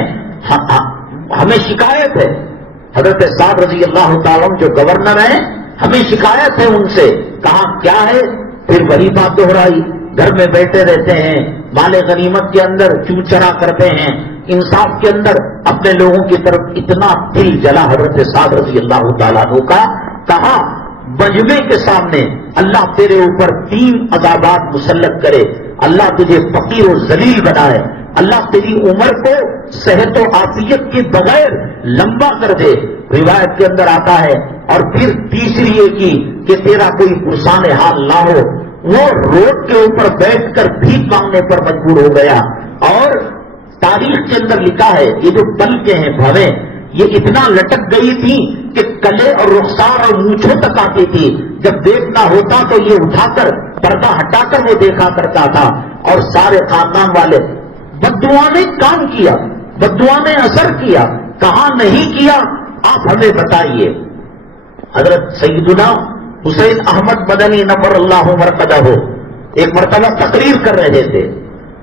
ہمیں شکایت ہے. حضرت سعد رضی اللہ تعالیٰ عنہ جو گورنر ہیں، ہمیں شکایت ہے ان سے. کہا کیا ہے؟ پھر وہی بات دہرائی، گھر میں بیٹھے رہتے ہیں، مال غنیمت کے اندر چوچرا کرتے ہیں، انصاف کے اندر اپنے لوگوں کی طرف. اتنا دل جلا حضرت سعد رضی اللہ تعالیٰ عنہ کا. کہا مجمع کے سامنے اللہ تیرے اوپر 3 عذابات مسلط کرے، اللہ تجھے فقیر و ذلیل بنائے، اللہ تیری عمر کو صحت و عافیت کے بغیر لمبا کر دے. روایت کے اندر آتا ہے. اور پھر تیسری یہ کی کہ تیرا کوئی پرسان حال نہ ہو. وہ روڈ کے اوپر بیٹھ کر بھیک مانگنے پر مجبور ہو گیا. اور تاریخ کے اندر لکھا ہے یہ جو پلکیں ہیں بھویں، یہ اتنا لٹک گئی تھی کہ کلے اور رخسار اور مونچھوں تک آتی تھی. جب دیکھنا ہوتا تو یہ اٹھا کر پردہ ہٹا کر وہ دیکھا کرتا تھا. اور سارے خاندان والے بددعا نے کام کیا، بددعا نے اثر کیا. کہاں نہیں کیا آپ ہمیں بتائیے. حضرت سیدنا حسین احمد مدنی نور اللہ مرقدہ ایک مرتبہ تقریر کر رہے تھے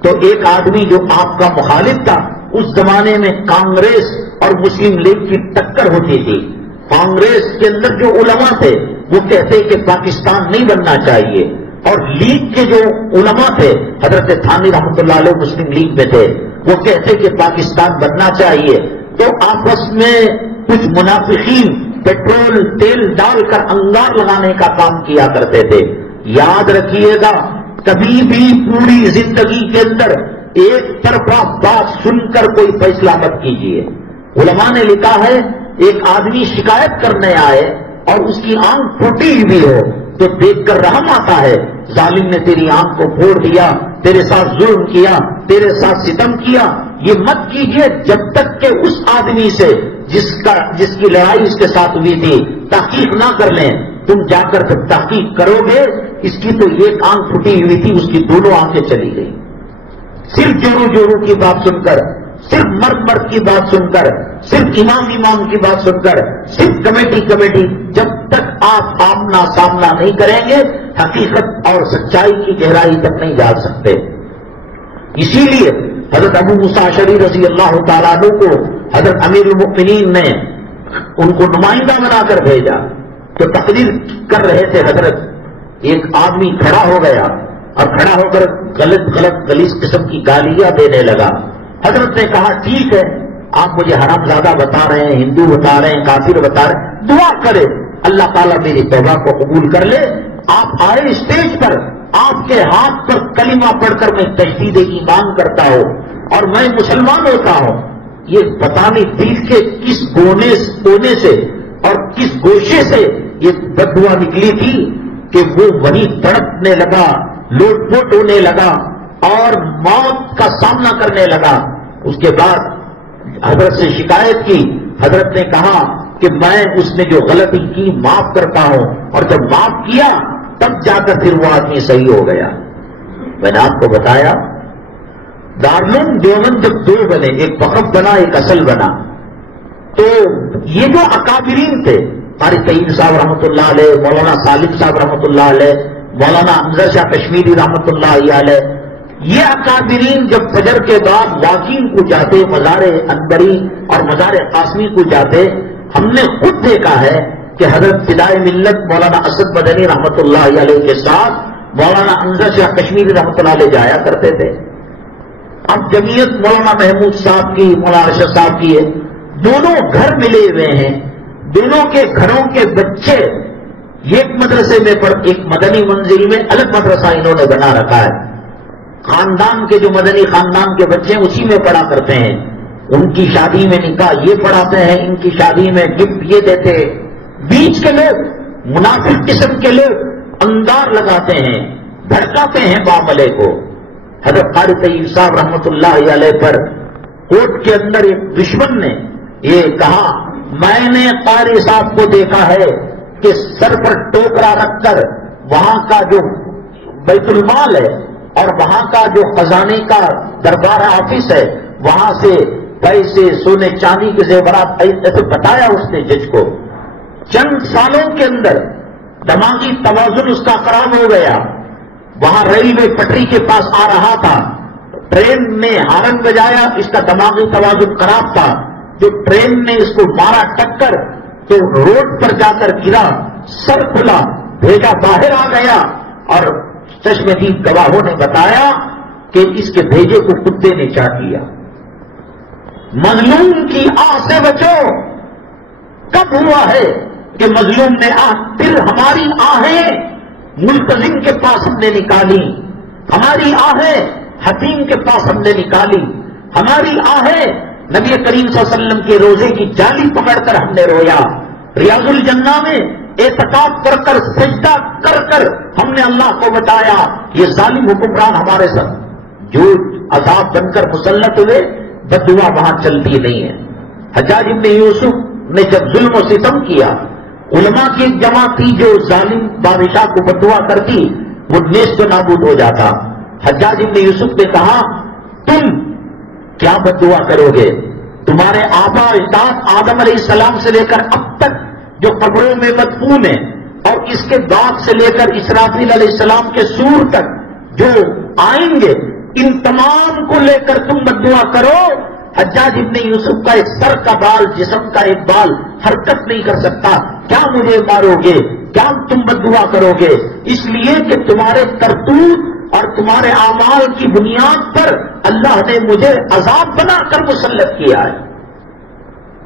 تو ایک آدمی جو آپ کا مخالف تھا، اس زمانے میں کانگریس اور مسلم لیگ کی ٹکر ہوتی تھی. کانگریس کے اندر جو علماء تھے وہ کہتے کہ پاکستان نہیں بننا چاہیے، اور لیگ کے جو علماء تھے حضرت تھانی رحمۃ اللہ علیہ مسلم لیگ میں تھے، وہ کہتے کہ پاکستان بننا چاہیے. تو آپس میں کچھ منافقین پیٹرول تیل ڈال کر انگار لگانے کا کام کیا کرتے تھے. یاد رکھیے گا کبھی بھی پوری زندگی کے اندر ایک طرفہ بات سن کر کوئی فیصلہ مت کیجیے. علماء نے لکھا ہے ایک آدمی شکایت کرنے آئے اور اس کی آنکھ پھوٹی ہوئی ہو تو دیکھ کر رحم آتا ہے. ظالم نے تیری آنکھ کو پھوڑ دیا، تیرے ساتھ ظلم کیا، تیرے ساتھ ستم کیا. یہ مت کیجیے جب تک کہ اس آدمی سے جس کی لڑائی اس کے ساتھ ہوئی تھی تحقیق نہ کر لیں. تم جا کر جب تحقیق کرو گے اس کی تو ایک آنکھ پھٹی ہوئی تھی، اس کی دونوں آنکھیں چلی گئی. صرف جورو کی بات سن کر، صرف مرد کی بات سن کر، صرف امام کی بات سن کر، صرف کمیٹی، جب تک آپ آمنا سامنا نہیں کریں گے حقیقت اور سچائی کی گہرائی تک نہیں جا سکتے. اسی لیے حضرت ابو موسیٰ اشعری رضی اللہ تعالیٰ عنہ کو حضرت امیر المؤمنین نے ان کو نمائندہ بنا کر بھیجا تو تقریر کر رہے تھے. حضرت ایک آدمی کھڑا ہو گیا اور کھڑا ہو کر غلط غلیظ قسم کی گالیاں دینے لگا. حضرت نے کہا ٹھیک ہے، آپ مجھے حرام زادہ بتا رہے ہیں، ہندو بتا رہے ہیں، کافر بتا رہے ہیں، دعا کرے اللہ تعالیٰ میری توبہ کو قبول کر لے. آپ آئے اسٹیج پر، آپ کے ہاتھ پر کلمہ پڑھ کر میں تجدید ایمان کرتا ہوں اور میں مسلمان ہوتا ہوں. یہ پتہ نہیں دل کے کس کونے سے اور کس گوشے سے یہ بددعا نکلی تھی کہ وہ وہیں تڑپنے لگا، لوٹ پوٹ ہونے لگا اور موت کا سامنا کرنے لگا. اس کے بعد حضرت سے شکایت کی. حضرت نے کہا کہ میں اس نے جو غلطی کی معاف کرتا ہوں، اور جب معاف کیا تب جا کر پھر وہ آدمی صحیح ہو گیا. میں نے آپ کو بتایا دارالعلوم دیوبند جب دو بنے، ایک وقف بنا ایک اصل بنا، تو یہ جو اکابرین تھے قاری طیب صاحب رحمۃ اللہ علیہ، مولانا سالم صاحب رحمۃ اللہ علیہ، مولانا حمزہ شاہ کشمیری رحمۃ اللہ علیہ، یہ اکابرین جب فجر کے بعد واقعین کو جاتے، مزار انبری اور مزار قاسمی کو جاتے، ہم نے خود دیکھا ہے کہ حضرت فدائے ملت مولانا اسد مدنی رحمۃ اللہ علیہ کے ساتھ مولانا حمزہ شاہ کشمیری رحمۃ اللہ علیہ جایا کرتے تھے. اب جمعیت مولانا محمود صاحب کی، مولانا ارشد صاحب کی ہے، دونوں گھر ملے ہوئے ہیں. دونوں کے گھروں کے بچے ایک مدرسے میں ایک مدنی منزل میں الگ مدرسہ انہوں نے بنا رکھا ہے. خاندان کے جو مدنی خاندان کے بچے ہیں اسی میں پڑھا کرتے ہیں. ان کی شادی میں نکاح یہ پڑھاتے ہیں، ان کی شادی میں گفٹ یہ دیتے ہیں. بیچ کے لوگ منافق قسم کے لوگ اندار لگاتے ہیں، بھڑکاتے ہیں معاملے کو. حضرت قاری طیب صاحب رحمۃ اللہ علیہ پر کوٹ کے اندر ایک دشمن نے یہ کہا، میں نے قاری صاحب کو دیکھا ہے کہ سر پر ٹوکرا رکھ کر وہاں کا جو بیت المال ہے اور وہاں کا جو خزانے کا دربار آفس ہے وہاں سے پیسے سونے چاندی کے زیورات ایسے بتایا اس نے جج کو. چند سالوں کے اندر دماغی توازن اس کا خراب ہو گیا. وہاں ریلوے پٹری کے پاس آ رہا تھا، ٹرین نے ہارن بجایا، اس کا دماغی توازن خراب تھا. جو ٹرین نے اس کو مارا ٹکر تو روڈ پر جا کر گرا، سر کھلا، بھیجا باہر آ گیا اور چشمدید گواہوں نے بتایا کہ اس کے بھیجے کو کتے نے چاٹ لیا. مظلوم کی آہ سے بچو. کب ہوا ہے کہ مظلوم نے پھر ہماری آہیں ملتزم کے پاس ہم نے نکالی، ہماری آہیں حتیم کے پاس ہم نے نکالی، ہماری آہیں نبی کریم صلی اللہ علیہ وسلم کے روزے کی جالی پکڑ کر ہم نے رویا. ریاض الجنہ میں اعتکاف کر کر سجدہ کر کر ہم نے اللہ کو بتایا. یہ ظالم حکمران ہمارے ساتھ جو عذاب بن کر مسلط ہوئے، بددعا وہاں چلتی نہیں ہے. حجاج ابن یوسف نے جب ظلم و ستم کیا، علماء کی ایک جماعت تھی جو ظالم بادشاہ کو بددعا کرتی، وہ نیست و نابود ہو جاتا. حجاج ابن یوسف نے کہا تم کیا بددعا کرو گے؟ تمہارے آبا اجداد آدم علیہ السلام سے لے کر اب تک جو قبروں میں مدفون ہیں اور اس کے بعد سے لے کر اسرافیل علیہ السلام کے سور تک جو آئیں گے، ان تمام کو لے کر تم بددعا کرو. حجاج ابن یوسف کا ایک سر کا بال، جسم کا ایک بال حرکت نہیں کر سکتا. کیا مجھے مارو گے؟ کیا تم بددعا کرو گے؟ اس لیے کہ تمہارے کرتوت اور تمہارے اعمال کی بنیاد پر اللہ نے مجھے عذاب بنا کر مسلط کیا ہے.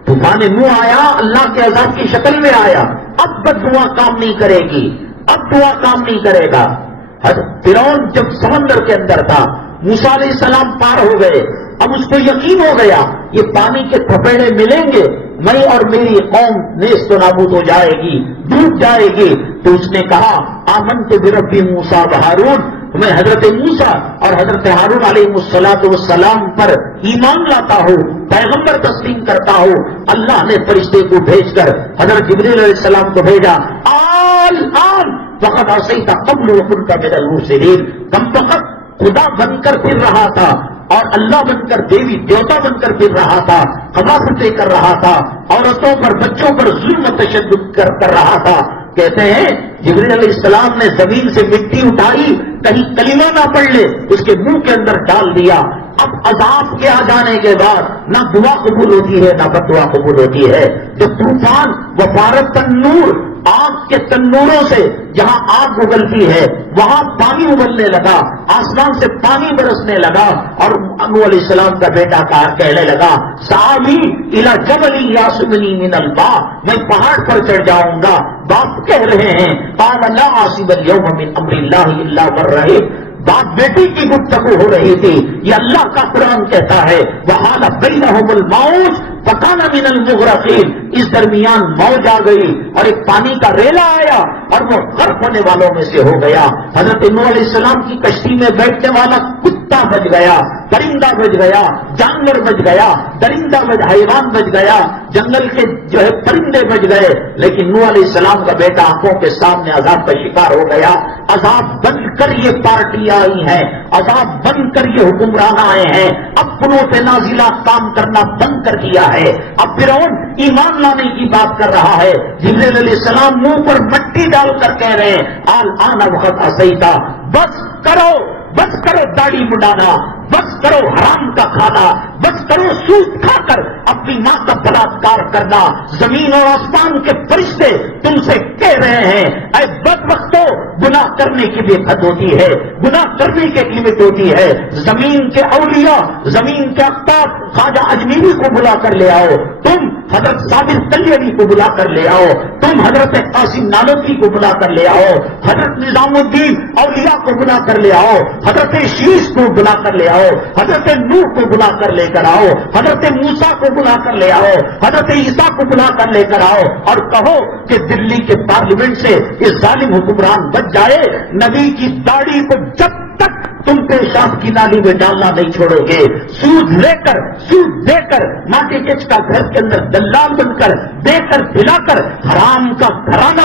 طوفان نوح آیا، اللہ کے عذاب کی شکل میں آیا. اب بددعا کام نہیں کرے گی، اب دعا کام نہیں کرے گا. فرعون جب سمندر کے اندر تھا، موسیٰ علیہ السلام پار ہو گئے. اب اس کو یقین ہو گیا یہ پانی کے تھپیڑے ملیں گے میں اور میری قوم نیست و نابود ہو جائے گی, ڈوب جائے گی. تو اس نے کہا آمنت برب موسیٰ و ہارون, میں حضرت موسیٰ اور حضرت ہارون علیہ السلام پر ایمان لاتا ہوں, پیغمبر تسلیم کرتا ہوں. اللہ نے فرشتے کو بھیج کر حضرت جبریل علیہ السلام کو بھیجا. آن فقط عصیت قبل وکنت من المرسلین, کم وقت خدا بن کر پھر رہا تھا اور اللہ بن کر دیوی دیوتا بن کر پھر رہا تھا, خباستیں کر رہا تھا, عورتوں پر بچوں پر ظلم و تشدد کر رہا تھا. کہتے ہیں جبریل علیہ السلام نے زمین سے مٹی اٹھائی, کہیں کلمہ نہ پڑھ لے اس کے منہ کے اندر ڈال دیا. اب عذاب کے آ جانے کے بعد نہ دعا قبول ہوتی ہے نہ بدعا قبول ہوتی ہے. جب طوفان وفارت تنور, آگ کے تنوروں سے جہاں آگ اگلتی ہے وہاں پانی ابلنے لگا, آسمان سے پانی برسنے لگا, اور نوح علیہ السلام کا بیٹا کہنے لگا سآوی الی جبل یعصمنی من الماء, میں پہاڑ پر چڑھ جاؤں گا. باپ کہہ رہے ہیں قال لا عاصم اليوم من امر اللہ الا من رحم. باپ بیٹی کی گفتگو ہو رہی تھی, یہ اللہ کا قرآن کہتا ہے وحال بینہم الموج فکان من المغرقین. اس درمیان موج آ گئی اور ایک پانی کا ریلا آیا اور وہ غرق ہونے والوں میں سے ہو گیا. حضرت نوح علیہ السلام کی کشتی میں بیٹھنے والا کتا بچ گیا, پرندہ بچ گیا, جانور بچ گیا, درندہ حیوان بچ گیا, جنگل کے جو ہے پرندے بچ گئے. لیکن نوح علیہ السلام کا بیٹا آنکھوں کے سامنے عذاب کا شکار ہو گیا. عذاب بن کر یہ پارٹی آئی ہیں, عذاب بن کر یہ حکمران آئے ہیں. اب قنوت نازلہ کام کرنا بند کر دیا ہے. اب فرعون ایمان لانے کی بات کر رہا ہے. جبریل علیہ السلام منہ پر مٹی ڈال کر کہہ رہے ہیں الآن وقت عصیتا, بس کرو داڑھی مڈانا, بس کرو حرام کا کھانا, بس کرو سود کھا کر اپنی ماں کا بلاత్కాر کرنا. زمین اور آسمان کے فرشتے تم سے کہہ رہے ہیں اے بدبختو, گناہ کرنے کی بھی حد ہوتی ہے, گناہ کرنے کی لمٹ ہوتی ہے. زمین کے اولیاء, زمین کے اقطاب خواجہ اجمیری کو بلا کر لے آؤ, تم حضرت صابر تلیری کو بلا کر لے آؤ, تم حضرت قاسم نانوتوی کو بلا کر لے آؤ, حضرت نظام الدین اولیاء کو بلا کر لے آؤ, حضرت شیش کو بلا کر لے آؤ, حضرت نوح کو بلا کر لے کر آؤ, حضرت موسیٰ کو بلا کر لے آؤ, حضرت عیسیٰ کو بلا کر لے کر آؤ, اور کہو کہ دلی کے پارلیمنٹ سے یہ ظالم حکمران بچ جائے. نبی کی داڑھی کو جب تک تم پیشاب کی نالی میں ڈالنا نہیں چھوڑو گے, سود دے کر ماٹی کچ کا گھر کے اندر دلال بن کر دے کر دلا کر حرام کا گھرانہ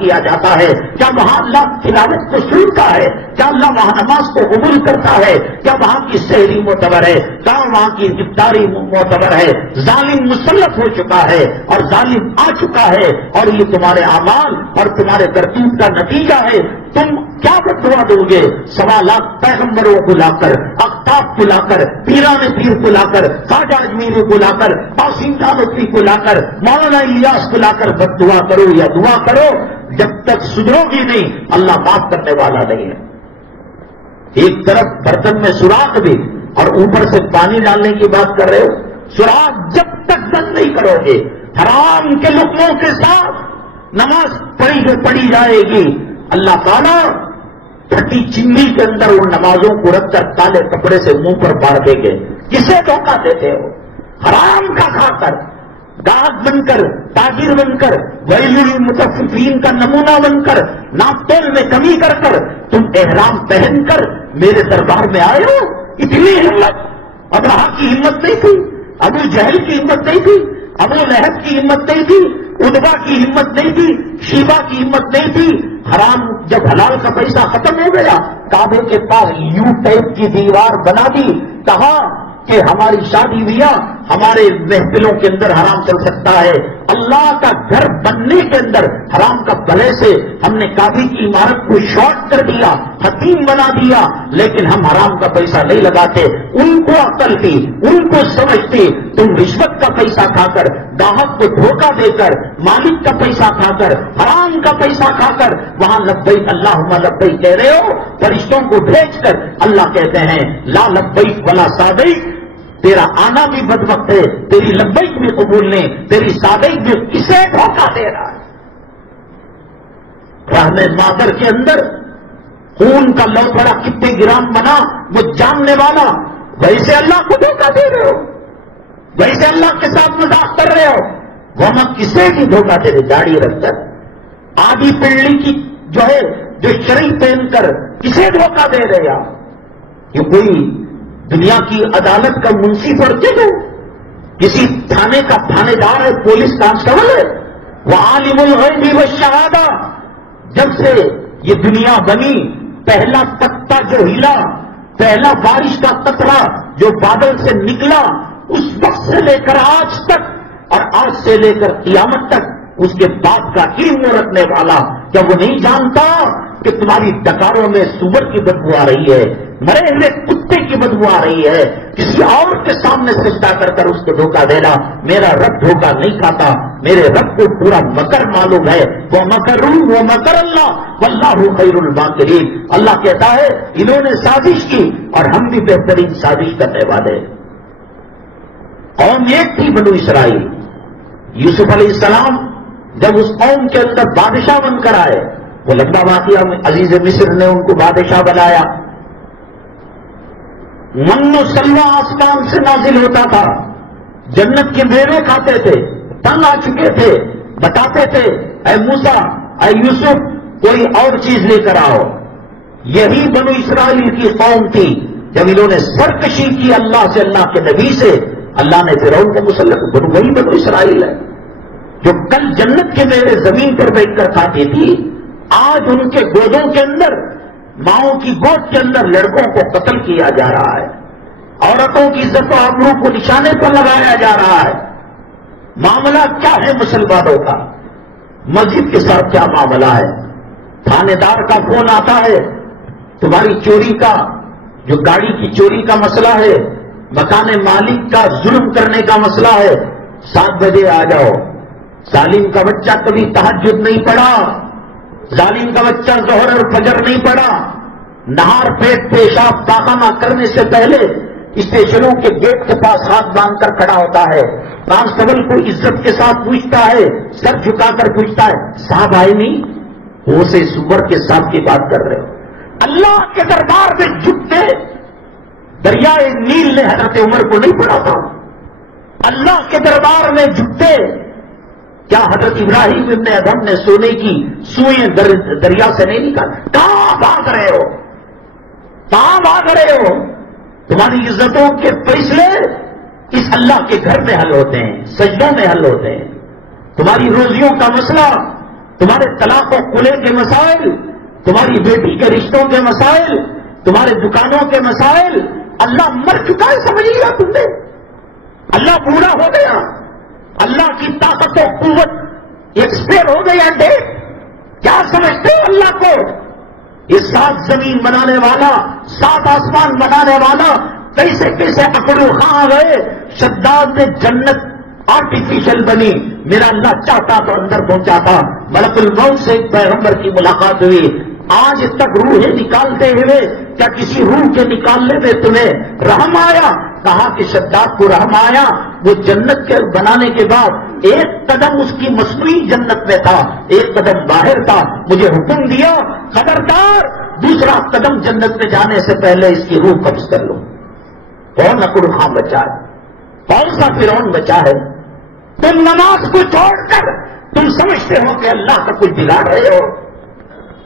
کیا جاتا ہے, کیا وہاں اللہ تلاوت کو سنتا ہے؟ کیا اللہ وہاں نماز کو قبول کرتا ہے؟ کیا وہاں کی سحری معتبر ہے؟ کیا وہاں کی افطاری معتبر ہے؟ ظالم مسلط ہو چکا ہے اور ظالم آ چکا ہے, اور یہ تمہارے اعمال اور تمہارے کرتوت کا نتیجہ ہے. تم کیا بدعا دو گے؟ 1.25 لاکھ پیغمبروں کو لا کر, اقطاب کو لا کر, پیران پیر کو لا کر, خواجہ اجمیری کو لا کر, قاسم نانوتوی کو لا کر, مولانا الیاس کو لا کر بدعا کرو یا دعا کرو, جب تک سدھرو گی نہیں اللہ معاف کرنے والا نہیں ہے. ایک طرف برتن میں سوراخ بھی اور اوپر سے پانی ڈالنے کی بات کر رہے ہو. سوراخ جب تک بند نہیں کرو گے حرام کے لقموں کے ساتھ نماز پڑھی جائے گی. اللہ تعالیٰ پھٹی چمنی کے اندر ان نمازوں کو رکھ کر کالے کپڑے سے منہ پر باندھ دیں گے. کسے دھوکہ دیتے ہو؟ حرام کا کھا کر, گاہک بن کر, تاجر بن کر, ویل للمطففین کا نمونہ بن کر, ناپ تول میں کمی کر کر تم احرام پہن کر میرے دربار میں آئے ہو. اتنی ہمت ابرہا کی ہمت نہیں تھی, ابو جہل کی ہمت نہیں تھی, ابو لہب کی ہمت نہیں تھی, ادبا کی ہمت نہیں تھی, شیبا کی ہمت نہیں تھی. حرام جب حلال کا پیسہ ختم ہو گیا کعبے کے پاس یو ٹائپ کی دیوار بنا دی. کہا کہ ہماری شادی بیاہ ہمارے محفلوں کے اندر حرام چل سکتا ہے. اللہ کا گھر بننے کے اندر حرام کا بھلے سے ہم نے کعبے کی عمارت کو شارٹ کر دیا, حتیم بنا دیا, لیکن ہم حرام کا پیسہ نہیں لگاتے. ان کو عقل تھی, ان کو سمجھ تھی. تم رشوت کا پیسہ کھا کر, گاہک کو دھوکہ دے کر, مالک کا پیسہ کھا کر, حرام کا پیسہ کھا کر وہاں لبیک اللہم لبیک کہہ رہے ہو. فرشتوں کو بھیج کر اللہ کہتے ہیں لا لبیک ولا سعدیک, تیرا آنا بھی بدبخت ہے, تیری لبیک بھی قبول نہیں, تیری سعدیک بھی. کسے دھوکہ دے رہا ہے؟ رحم مادر کے اندر خون کا لوتھڑا کتنے گرام بنا وہ جاننے والا، ویسے اللہ کو دھوکہ دے رہے ہو، ویسے اللہ کے ساتھ مذاق کر رہے ہو. وہاں کسے بھی دھوکہ دے رہے؟ داڑھی رکھ کر آدھی پنڈلی کی جو ہے جو شرعی پہن کر کسے دھوکہ دے رہے آپ؟ یہ کوئی دنیا کی عدالت کا منصف اور جج ہو، کسی تھانے کا تھانے دار ہے، پولیس کانسٹیبل ہے؟ وہ عالم الغیب والشہادہ. جب سے یہ دنیا بنی پہلا پتا جو ہلا، پہلا بارش کا قطرہ جو بادل سے نکلا، اس وقت سے لے کر آج تک اور آج سے لے کر قیامت تک اس کے بعد کا علم رکھنے والا کیا وہ نہیں جانتا کہ تمہاری ڈکاروں میں سور کی بدبو آ رہی ہے، مرے ہوئے کتے کی بدبو آ رہی ہے؟ کسی اور کے سامنے سجدہ کر کر اس کو دھوکہ دینا. میرا رب دھوکہ نہیں کھاتا، میرے رب کو پورا مکر معلوم ہے. وہ مکر اللہ واللہ خیر الماکرین. اللہ کہتا ہے انہوں نے سازش کی اور ہم بھی بہترین سازش کرنے والے. قوم ایک تھی بنو اسرائیل. یوسف علیہ السلام جب اس قوم کے اندر بادشاہ بن کر آئے، وہ لمبا واقعہ عزیز مصر نے ان کو بادشاہ بنایا. من و سلوہ آسمان سے نازل ہوتا تھا، جنت کے میوے کھاتے تھے، تنگ آ چکے تھے، بتاتے تھے اے موسیٰ اے یوسف کوئی اور چیز لے کر آؤ. یہی بنو اسرائیل کی قوم تھی. جب انہوں نے سرکشی کی اللہ سے، اللہ کے نبی سے، اللہ نے فرعون کو مسلط. وہی بنو اسرائیل ہے جو کل جنت کے میوے زمین پر بیٹھ کر کھاتی تھی، آج ان کے گودوں کے اندر، ماؤں کی گود کے اندر لڑکوں کو قتل کیا جا رہا ہے، عورتوں کی عزت و آبرو کو نشانے پر لگایا جا رہا ہے. معاملہ کیا ہے مسلمانوں کا؟ مسجد کے ساتھ کیا معاملہ ہے؟ تھانے دار کا فون آتا ہے، تمہاری چوری کا، جو گاڑی کی چوری کا مسئلہ ہے، مکان مالک کا ظلم کرنے کا مسئلہ ہے، 7 بجے آ جاؤ. ظالم کا بچہ کبھی تہجد نہیں پڑھا، ظالم کا بچہ ظہر اور فجر نہیں پڑھا، نہار پیٹ پیشاب پاخانہ کرنے سے پہلے اسٹیشنوں کے گیٹ کے پاس ہاتھ باندھ کر کھڑا ہوتا ہے، کانسٹیبل کو عزت کے ساتھ پوچھتا ہے، سر جھکا کر پوچھتا ہے صاحب آئے نہیں؟ وہ سے سور کے ساتھ کی بات کر رہے ہو. اللہ کے دربار میں جھکتے دریائے نیل نے حضرت عمر کو نہیں پڑھا تھا. اللہ کے دربار میں جھکتے کیا حضرت ابراہیم ابن ادم نے سونے کی سوئیں دریا سے نہیں نکالا؟ کہاں بھاگ رہے ہو؟ کہاں بھاگ رہے ہو؟ تمہاری عزتوں کے فیصلے اس اللہ کے گھر میں حل ہوتے ہیں، سجدوں میں حل ہوتے ہیں. تمہاری روزیوں کا مسئلہ، تمہارے طلاق و خلع کے مسائل، تمہاری بیٹی کے رشتوں کے مسائل، تمہارے دکانوں کے مسائل، اللہ مر چکا ہے سمجھ لیا تم نے؟ اللہ بوڑھا ہو گیا، اللہ کی طاقت و قوت ایکسپائر ہو گیا ڈیٹ. کیا سمجھتے ہو اللہ کو؟ یہ 7 زمین بنانے والا، 7 آسمان بنانے والا کیسے کیسے اکڑو خاں گئے. شداد نے جنت آرٹیفیشل بنی، میرا اللہ چاہتا تو اندر پہنچاتا. ملک الموت سے ایک پیغمبر کی ملاقات ہوئی، آج تک روحیں نکالتے ہوئے کیا کسی روح کے نکالنے میں تمہیں رحم آیا؟ کہا کہ شداد کو رحم آیا. وہ جنت کے بنانے کے بعد ایک قدم اس کی مصنوعی جنت میں تھا، ایک قدم باہر تھا. مجھے حکم دیا خبردار دوسرا قدم جنت میں جانے سے پہلے اس کی روح قبض کر لو. کون اکڑ خاں بچا ہے؟ کون سا فرعون بچا ہے؟ تم نماز کو چھوڑ کر تم سمجھتے ہو کہ اللہ کا کچھ بگاڑ رہے ہو.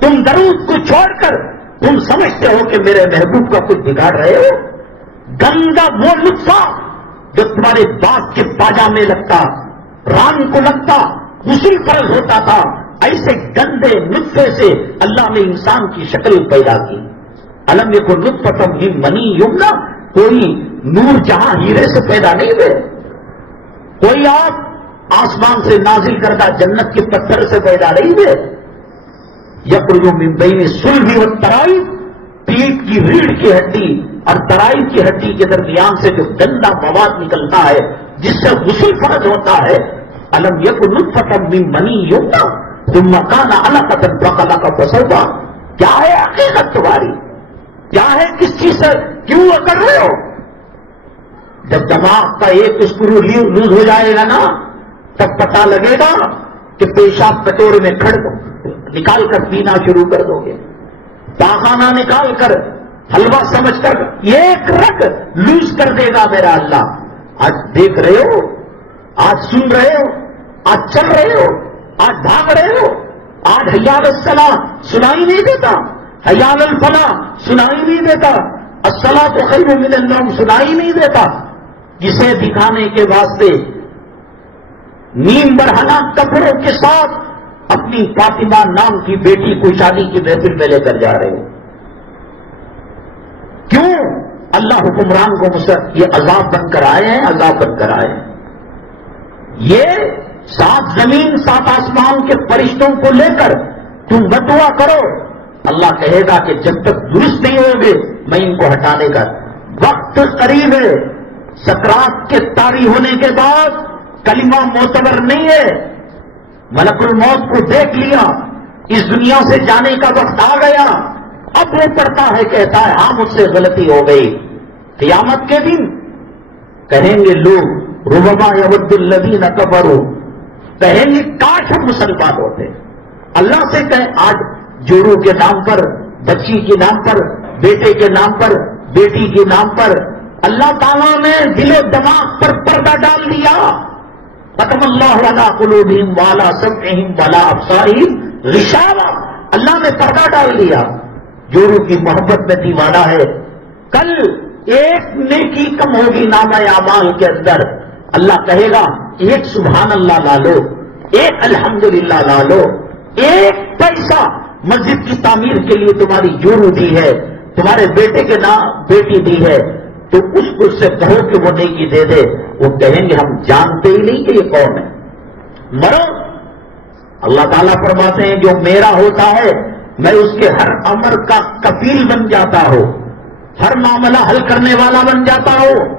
تم درود کو چھوڑ کر تم سمجھتے ہو کہ میرے محبوب کا کچھ بگاڑ رہے ہو. گندا وہ لطفہ جو تمہارے باپ کے پاجامے لگتا، ران کو لگتا، غسل فرض ہوتا تھا، ایسے گندے نطفے سے اللہ نے انسان کی شکل پیدا کی. علم یکن نطفۃ من منی یمنی، کوئی نور جہاں ہیرے سے پیدا نہیں ہوئے، کوئی آپ آسمان سے نازل کردہ جنت کے پتھر سے پیدا نہیں ہوئے. یخرج من بین الصلب والترائب، پیٹ کی ریڑھ کی ہڈی اور ترائب کی ہڈی کے درمیان سے جو گندا مواد نکلتا ہے جس سے غسل فرض ہوتا ہے. الم یکن نطفۃ من منی یمنی ثم کان علقۃ فخلق فسوى. کیا ہے حقیقت تمہاری؟ کیا ہے؟ کس چیز سے کیوں کر رہے ہو؟ جب دماغ کا ایک اسکرو لوز ہو جائے گا نا تب پتہ لگے گا کہ پیشاب کٹورے میں کھڑ دو، نکال کر پینا شروع کر دو گے. پاخانہ نکال کر حلوہ سمجھ کر ایک رگ لوز کر دے گا میرا اللہ۔ آج دیکھ رہے ہو، آج سن رہے ہو، آج چل رہے ہو، آج بھاگ رہے ہو، آج حی علی الصلاۃ سنائی نہیں دیتا، حی علی الفلاح سنائی نہیں دیتا، الصلاۃ خیر من النوم سنائی نہیں دیتا، جسے دکھانے کے واسطے نیم برہنہ کپڑوں کے ساتھ اپنی فاطمہ نام کی بیٹی کو شادی کی محفل میں لے کر جا رہے ہیں۔ کیوں؟ اللہ حکمران کو یہ عذاب بن کر آئے ہیں، عذاب بن کر آئے ہیں۔ یہ 7 زمین 7 آسمان کے فرشتوں کو لے کر تم بدعا کرو، اللہ کہے گا کہ جب تک درست نہیں ہوگے میں ان کو ہٹانے کا وقت قریب ہے۔ سکرات کے طاری ہونے کے بعد کلمہ معتبر نہیں ہے، ملک الموت کو دیکھ لیا، اس دنیا سے جانے کا وقت آ گیا، اب وہ پڑھتا ہے، کہتا ہے ہاں مجھ سے غلطی ہو گئی۔ قیامت کے دن کہیں گے لوگ ربما یود الذین کفروا، کہیں گے کاش ہم مسلمان ہوتے۔ اللہ سے کہیں آج جورو کے نام پر، بچی کے نام پر، بیٹے کے نام پر، بیٹی کے نام پر اللہ تعالیٰ نے دل و دماغ پر پردہ ڈال دیا۔ ختم اللہ علی قلوبہم وعلی سمعہم وعلی ابصارہم غشاوہ، اللہ نے پردہ ڈال دیا۔ جورو کی محبت میں دیوانہ ہے، کل ایک نیکی کم ہوگی نامہ اعمال کے اندر، اللہ کہے گا ایک سبحان اللہ لا لو، ایک الحمدللہ لا لو، ایک پیسہ مسجد کی تعمیر کے لیے تمہاری جورو دی ہے، تمہارے بیٹے کے نام بیٹی دی ہے، تو اس کو سے کہو کہ وہ نیکی دے دے، وہ کہیں گے ہم جانتے ہی نہیں کہ یہ کون ہے، مرو۔ اللہ تعالیٰ فرماتے ہیں جو میرا ہوتا ہے میں اس کے ہر امر کا کفیل بن جاتا ہوں، ہر معاملہ حل کرنے والا بن جاتا ہوں،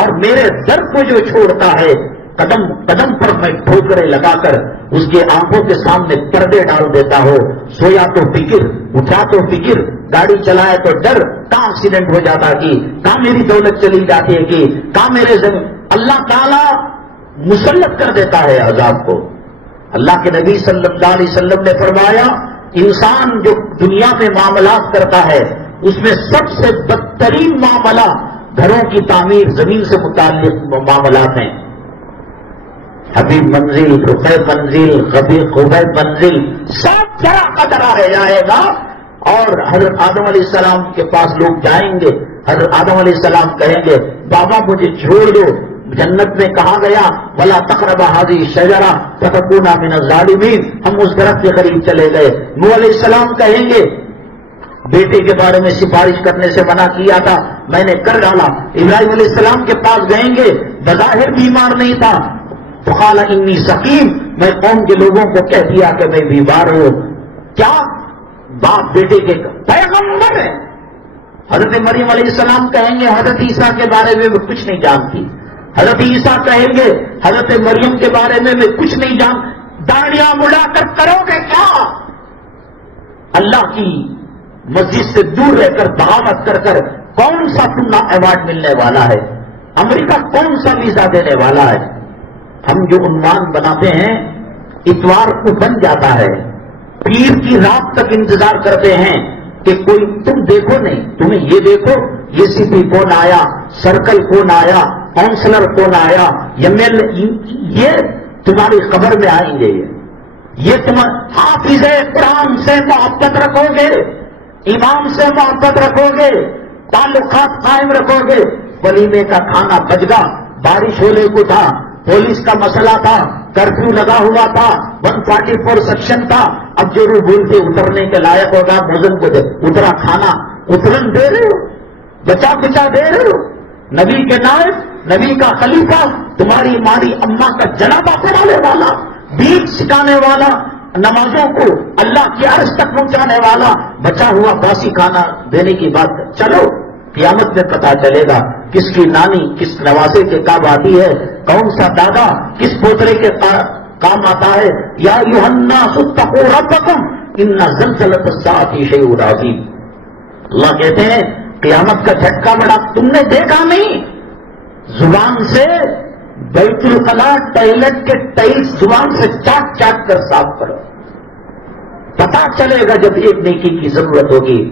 اور میرے در کو جو چھوڑتا ہے قدم قدم پر میں ٹھوکریں لگا کر اس کے آنکھوں کے سامنے پردے ڈال دیتا ہو، سویا تو فکر، اٹھا تو فکر، گاڑی چلائے تو ڈر، کہاں ایکسیڈنٹ ہو جاتا کہ کہاں میری دولت چلی جاتی ہے کہ کہاں میرے زمین، اللہ تعالیٰ مسلط کر دیتا ہے عذاب کو۔ اللہ کے نبی صلی اللہ علیہ وسلم نے فرمایا انسان جو دنیا میں معاملات کرتا ہے اس میں سب سے بدترین معاملہ گھروں کی تعمیر، زمین سے متعلق معاملات ہیں۔ حبیب منزل، رقیب منزل، خبیب منزل سب طرح کا طرح رہ جائے گا، اور حضرت آدم علیہ السلام کے پاس لوگ جائیں گے، حضرت آدم علیہ السلام کہیں گے بابا مجھے چھوڑ دو، جنت میں کہا گیا ولا تقربا هذه الشجرہ فتکونا من الظالمین، ہم اس درخت کے قریب چلے گئے۔ نوح علیہ السلام کہیں گے بیٹے کے بارے میں سفارش کرنے سے منع کیا تھا میں نے کر ڈالا۔ ابراہیم علیہ السلام کے پاس گئیں گے، بظاہر بیمار نہیں تھا، فقال انی سقیم، میں قوم کے لوگوں کو کہہ دیا کہ میں بیمار ہوں۔ کیا باپ بیٹے کے پیغمبر ہے۔ حضرت مریم علیہ السلام کہیں گے حضرت عیسیٰ کے بارے میں کچھ نہیں جانتی، حضرت عیسیٰ کہیں گے حضرت مریم کے بارے میں کچھ نہیں جان، داڑیاں مڑا کر کرو گے کیا؟ اللہ کی مسجد سے دور رہ کر بغاوت کر کر کون سا تمہیں ایوارڈ ملنے والا ہے؟ امریکہ کون سا ویزا دینے والا ہے؟ ہم جو عنوان بناتے ہیں اتوار کو بن جاتا ہے، پیر کی رات تک انتظار کرتے ہیں کہ کوئی تم دیکھو نہیں، تمہیں یہ دیکھو یہ سی پی کون آیا، سرکل کون آیا، کاؤنسلر کون آیا، یہ تمہاری خبر میں آئیں گے، یہ تم حافظ قرآن سے محبت رکھو گے، امام سے محبت رکھو گے، تعلقات قائم رکھو گے۔ ولیمے کا کھانا بچ گا، بارش ہونے کو تھا، پولیس کا مسئلہ تھا، کرفیو لگا ہوا تھا، 144 سیکشن تھا، اب جو روح بولتے اترنے کے لائق ہوگا موزن کو دے اترا کھانا، اترن دے رہے ہو، بچا بچا دے رہے ہو، نبی کے نائب، نبی کا خلیفہ، تمہاری ماری اماں کا جنابہ پڑھانے والا، بیج سکھانے والا، نمازوں کو اللہ کی عرش تک پہنچانے والا، بچا ہوا باسی کھانا دینے کی بات۔ چلو قیامت میں پتا چلے گا کس کی نانی کس نواسے کے کام آتی ہے، کون سا دادا کس پوترے کے کام آتا ہے۔ یا ایھا الناس اتقوا ربکم ان زلزلۃ الساعۃ شیء عظیم، اللہ کہتے ہیں قیامت کا جھٹکا بڑا، تم نے دیکھا نہیں؟ زبان سے بیت الخلاء ٹوائلٹ کے ٹائلس زبان سے چاٹ چاٹ کر صاف کرو، پتا چلے گا جب ایک نیکی کی ضرورت ہوگی.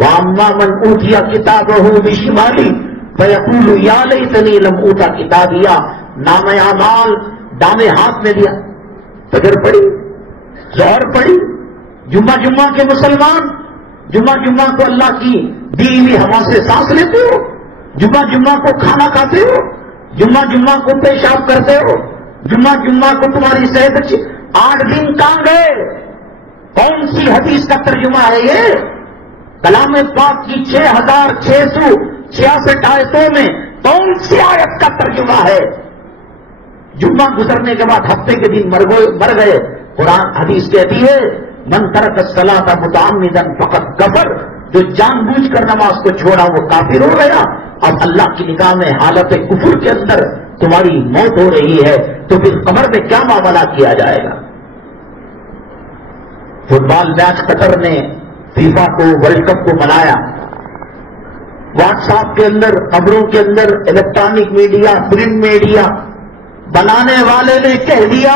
وَأَمَّا مَنْ أُوتِيَ كِتَابَهُ بِشِمَالِهِ فَيَقُولُ يَا لَيْتَنِي لَمْ أُوتَ كِتَابِيَهْ. نام اعمال دامے ہاتھ میں دیا. فجر پڑھی, ظہر پڑھی, جمعہ کے مسلمان جمعہ کو اللہ کی دی ہوئی ہوا سے سانس لیتے ہو, جمعہ کو کھانا کھاتے ہو, جمعہ کو پیشاب کرتے ہو, جمعہ کو تمہاری صحت اچھی. 8 دن کہاں گئے؟ کون سی حدیث کا ترجمہ ہے یہ؟ کلام پاک کی 6666 آیتوں میں کون سی آیت کا ترجمہ ہے؟ جمعہ گزرنے کے بعد ہفتے کے دن مر گئے. قرآن حدیث کہتی ہے من ترک الصلاۃ متعمدا فقد کفر. جو جان بوجھ کر نماز کو چھوڑا وہ کافر ہو گیا. اب اللہ کی نگاہ میں حالت کفر کے اندر تمہاری موت ہو رہی ہے تو پھر قبر میں کیا معاملہ کیا جائے گا؟ فٹ بال میچ قطر نے فیفا کو ورلڈ کپ کو منایا. واٹس ایپ کے اندر, خبروں کے اندر, الیکٹرانک میڈیا, پرنٹ میڈیا, بنانے والے نے کہہ دیا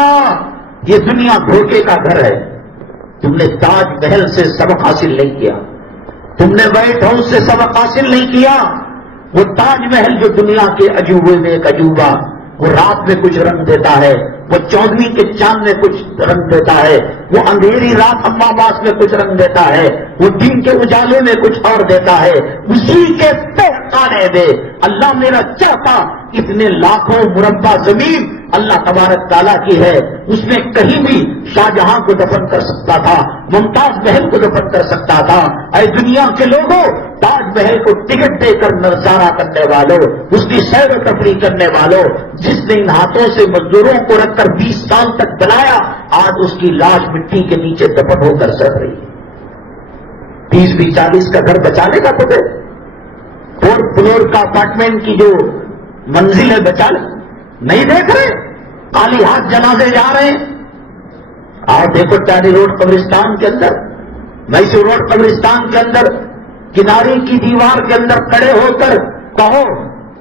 یہ دنیا دھوکے کا گھر ہے. تم نے تاج محل سے سبق حاصل نہیں کیا, تم نے وائٹ ہاؤس سے سبق حاصل نہیں کیا. وہ تاج محل جو دنیا کے عجوبے میں ایک عجوبہ, وہ رات میں کچھ رنگ دیتا ہے, وہ 14ویں کے چاند میں کچھ رنگ دیتا ہے, وہ اندھیری رات اماواس میں کچھ رنگ دیتا ہے, وہ دن کے اجالے میں کچھ اور دیتا ہے. اسی کے تہخانے میں اللہ میرا چاہتا اتنے لاکھوں مربع زمین اللہ تبارک تعالیٰ کی ہے, اس میں کہیں بھی شاہجہاں کو دفن کر سکتا تھا, ممتاز محل کو دفن کر سکتا تھا. اے دنیا کے لوگوں, تاج محل کو ٹکٹ دے کر نظارہ کرنے والوں, اس کی سیر و تفریح کرنے والوں, جس نے ان ہاتھوں سے مزدوروں کو رکھ کر 20 سال تک بنایا, آج اس کی لاش مٹی کے نیچے دفن ہو کر سڑ رہی ہے. 30-40 کا گھر بچانے کا تو 4 فلور کا اپارٹمنٹ کی جو منزل ہے بچا لے, نہیں دیکھ رہے؟ خالی ہاتھ جنازے جا رہے ہیں. آپ دیکھو ٹاری روڈ قبرستان کے اندر, میسور روڈ قبرستان کے اندر, کنارے کی دیوار کے اندر کھڑے ہو کر کہو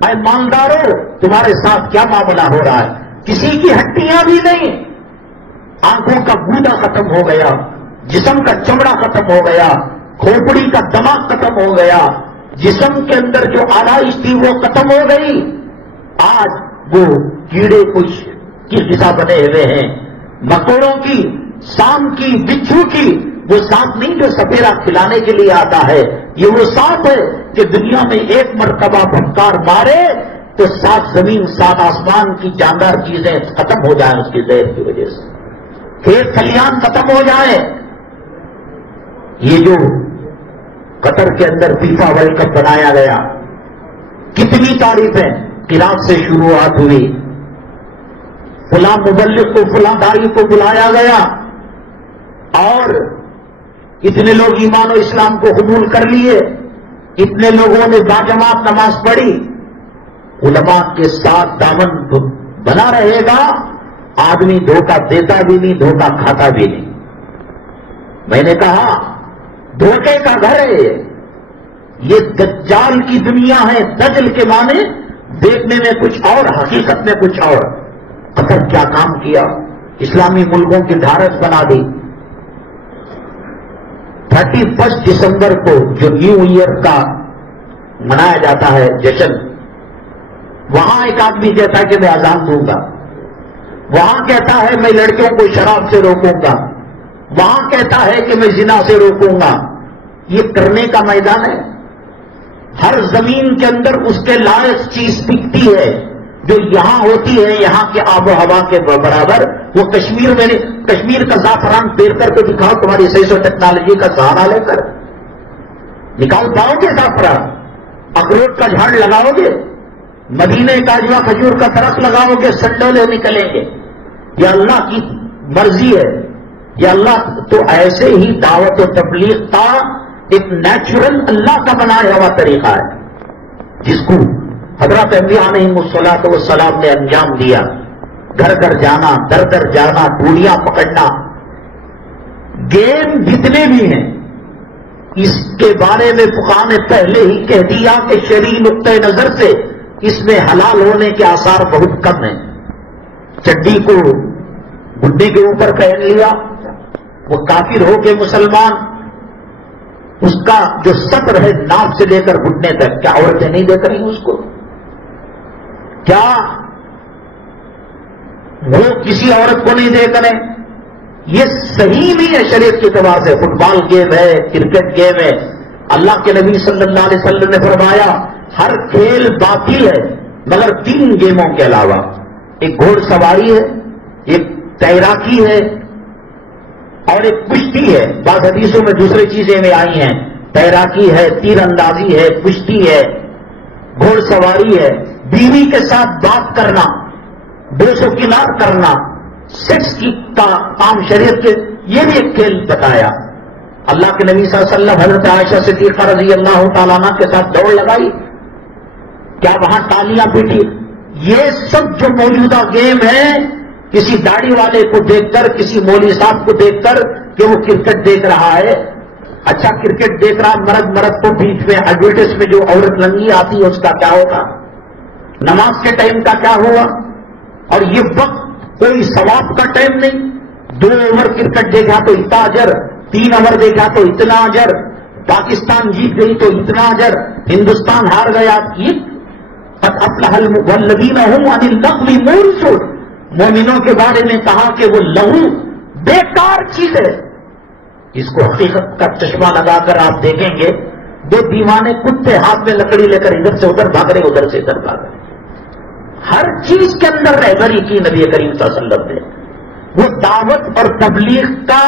اے مالداروں تمہارے ساتھ کیا معاملہ ہو رہا ہے؟ کسی کی ہڈیاں بھی نہیں, آنکھوں کا گودا ختم ہو گیا, جسم کا چمڑا ختم ہو گیا, کھوپڑی کا دماغ ختم ہو گیا, جسم کے اندر جو آلائش تھی وہ ختم ہو گئی. آج وہ کیڑے کچھ کی غذا بنے ہوئے ہیں, مکوڑوں کی, سانپ کی, بچھو کی. وہ سانپ نہیں جو سپیرا کھلانے کے لیے آتا ہے, یہ وہ سانپ ہے کہ دنیا میں ایک مرتبہ پھنکار مارے تو 7 زمین 7 آسمان کی جاندار چیزیں ختم ہو جائیں اس کی زہر کی وجہ سے, کھیت کھلیان ختم ہو جائیں. یہ جو قطر کے اندر فیفا ورلڈ کپ بنایا گیا, کتنی تعریفیں قرات سے شروعات ہوئی, فلاں مبلغ کو فلاں داعی کو بلایا گیا اور اتنے لوگ ایمان و اسلام کو قبول کر لیے, اتنے لوگوں نے باجماعت نماز پڑھی. علماء کے ساتھ دامن بنا رہے گا, آدمی دھوکہ دیتا بھی نہیں, دھوکہ کھاتا بھی نہیں. میں نے کہا دھوکے کا گھر ہے یہ, دجال کی دنیا ہے. دجل کے معنی دیکھنے میں کچھ اور, حقیقت میں کچھ اور. قطر کیا کام کیا, اسلامی ملکوں کی دھارس بنا دی. 31 دسمبر کو جو نیو ایئر کا منایا جاتا ہے جشن, وہاں ایک آدمی کہتا ہے کہ میں اذان دوں گا, وہاں کہتا ہے میں لڑکیوں کو شراب سے روکوں گا, وہاں کہتا ہے کہ میں زنا سے روکوں گا. یہ کرنے کا میدان ہے. ہر زمین کے اندر اس کے لائق چیز بکتی ہے جو یہاں ہوتی ہے, یہاں کے آب و ہوا کے برابر. وہ کشمیر میں کشمیر کا زعفران پیر کر کے دکھاؤ, تمہاری سائنس و ٹیکنالوجی کا سہارا لے کر نکال پاؤ گے زعفران. اخروٹ کا جھاڑ لگاؤ گے, مدینے کا اجوا کھجور کا درخت لگاؤ گے, سنڈولے نکلیں گے. یہ اللہ کی مرضی ہے. یہ اللہ تو ایسے ہی دعوت و تبلیغ کا ایک نیچرل اللہ کا بنایا ہوا طریقہ ہے جس کو حضرت انبیاء علیہم الصلوۃ والسلام نے انجام دیا. گھر گھر جانا, در در جانا, ڈولیاں پکڑنا. گیم جتنے بھی ہیں اس کے بارے میں فقہاء نے پہلے ہی کہہ دیا کہ شرعی نقطۂ نظر سے اس میں حلال ہونے کے آثار بہت کم ہیں. چڈی کو گڈی کے اوپر پہن لیا, وہ کافر ہو کے مسلمان، اس کا جو صبر ہے ناف سے لے کر گھٹنے تک، کیا عورتیں نہیں دیکھ رہی اس کو؟ کیا وہ کسی عورت کو نہیں دیکھ رہے؟ یہ صحیح نہیں ہے شریعت کے اعتبار سے. فٹ بال گیم ہے، کرکٹ گیم ہے. اللہ کے نبی صلی اللہ علیہ وسلم نے فرمایا ہر کھیل باطل ہے مگر 3 گیموں کے علاوہ. ایک گھوڑ سواری ہے، ایک تیراکی ہے اور ایک کشتی ہے. بعض حدیثوں میں دوسری چیزیں میں آئی ہیں. تیراکی ہے، تیر اندازی ہے، کشتی ہے، گھوڑ سواری ہے، بیوی کے ساتھ بات کرنا، 200 کنار کرنا، سیکس کی کام شریعت کے، یہ بھی ایک کھیل بتایا. اللہ کے نبی صلی اللہ علیہ وسلم حضرت عائشہ صدیقہ رضی اللہ تعالیٰ عنہ کے ساتھ دوڑ لگائی، کیا وہاں تالیاں پیٹی؟ یہ سب جو موجودہ گیم ہے کسی داڑھی والے کو دیکھ کر، کسی مولوی صاحب کو دیکھ کر کہ وہ کرکٹ دیکھ رہا ہے. اچھا کرکٹ دیکھ رہا مرد کو بیچ میں ایڈورٹائز میں جو عورت ننگی آتی ہے اس کا کیا ہوگا؟ نماز کے ٹائم کا کیا ہوا؟ اور یہ وقت کوئی ثواب کا ٹائم نہیں. 2 اوور کرکٹ دیکھا تو اتنا اجر، 3 اوور دیکھا تو اتنا اجر، پاکستان جیت گئی تو اتنا اجر، ہندوستان ہار گیا. یہ قد افلح الذین هم عن اللغو معرضون، مومنوں کے بارے میں کہا کہ وہ لغو بیکار چیز ہے. اس کو حقیقت کا چشمہ لگا کر آپ دیکھیں گے 2 دیوانے کتے ہاتھ میں لکڑی لے کر ادھر سے ادھر بھاگ رہے، ادھر سے ادھر بھاگ رہے. ہر چیز کے اندر رہبری کی نبی کریم صلی اللہ علیہ وسلم نے. وہ دعوت اور تبلیغ کا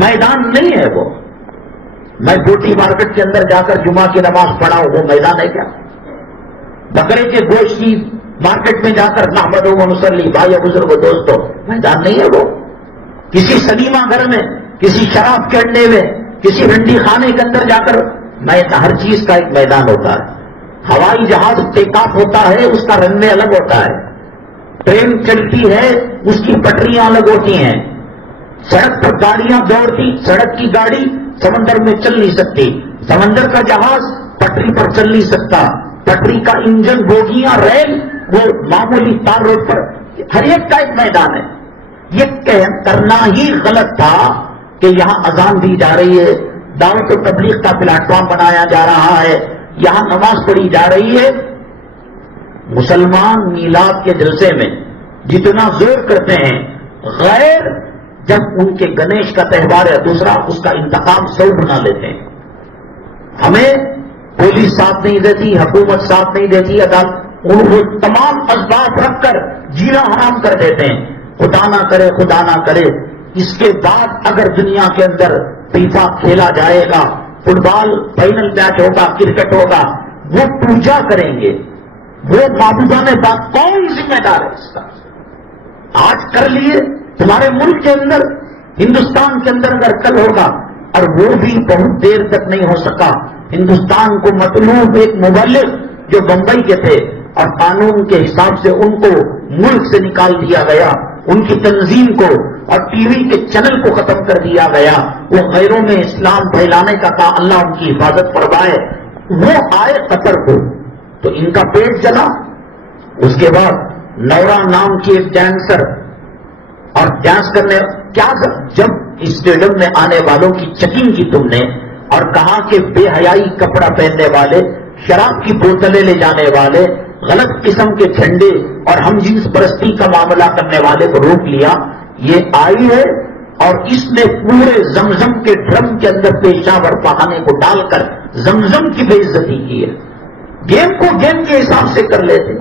میدان نہیں ہے. وہ میں بوٹی مارکیٹ کے اندر جا کر جمعہ کی نماز پڑھا ہوں، وہ میدان ہے کیا؟ بکرے کے گوشت کی مارکیٹ میں جا کر نحمدہ و نصلی، بھائی بزرگ دوستوں، میدان نہیں ہے وہ. کسی سلیمہ گھر میں، کسی شراب کے اڈے میں، کسی رنڈی خانے کے اندر جا کر ہر چیز کا ایک میدان ہوتا ہے. ہوائی جہاز ٹیک آف ہوتا ہے، اس کا رن وے الگ ہوتا ہے. ٹرین چلتی ہے، اس کی پٹریاں الگ ہوتی ہیں. سڑک پر گاڑیاں دوڑتی، سڑک کی گاڑی سمندر میں چل نہیں سکتی، سمندر کا جہاز پٹری پر چل نہیں سکتا. پٹری کا انجن، بوگیاں، ریل وہ معمولی تار روڈ پر، ہر ایک کا ایک میدان ہے. یہ کرنا ہی غلط تھا کہ یہاں اذان دی جا رہی ہے، دعوت و تبلیغ کا پلیٹ فارم بنایا جا رہا ہے، یہاں نماز پڑھی جا رہی ہے. مسلمان میلاد کے جلسے میں جتنا زور کرتے ہیں، غیر جب ان کے گنیش کا تہوار ہے دوسرا، اس کا انتقام 100 گنا لیتے ہیں. ہمیں پولیس ساتھ نہیں دیتی، حکومت ساتھ نہیں دیتی، عدالت وہ تمام اسباب رکھ کر جینا حرام کر دیتے ہیں. خدا نہ کرے، خدا نہ کرے اس کے بعد اگر دنیا کے اندر فیفا کھیلا جائے گا، فٹ بال فائنل میچ ہوگا، کرکٹ ہوگا، وہ پوجا کریں گے، وہ معبودان پاک. کون ذمہ دار ہے اس کا؟ آج کر لیے تمہارے ملک کے اندر، ہندوستان کے اندر اگر کل ہوگا، اور وہ بھی بہت دیر تک نہیں ہو سکا. ہندوستان کو مطلوب ایک مبلغ جو بمبئی کے تھے اور قانون کے حساب سے ان کو ملک سے نکال دیا گیا، ان کی تنظیم کو اور ٹی وی کے چینل کو ختم کر دیا گیا. وہ غیروں میں اسلام پھیلانے کا تھا، اللہ ان کی حفاظت فرمائے. وہ آئے قطر کو تو ان کا پیٹ جلا. اس کے بعد نورا نام کی ایک ڈانسر اور ڈانس کرنے کیا جب اسٹیڈیم میں آنے والوں کی چیکنگ کی تم نے اور کہا کہ بے حیائی کپڑا پہننے والے، شراب کی بوتلیں لے جانے والے، غلط قسم کے جھنڈے اور ہم جنس پرستی کا معاملہ کرنے والے کو روک لیا. یہ آئی ہے اور اس نے پورے زمزم کے ڈرم کے اندر پیشاب اور پخانے کو ڈال کر زمزم کی بے عزتی کی ہے. گیم کو گیم کے حساب سے کر لیتے،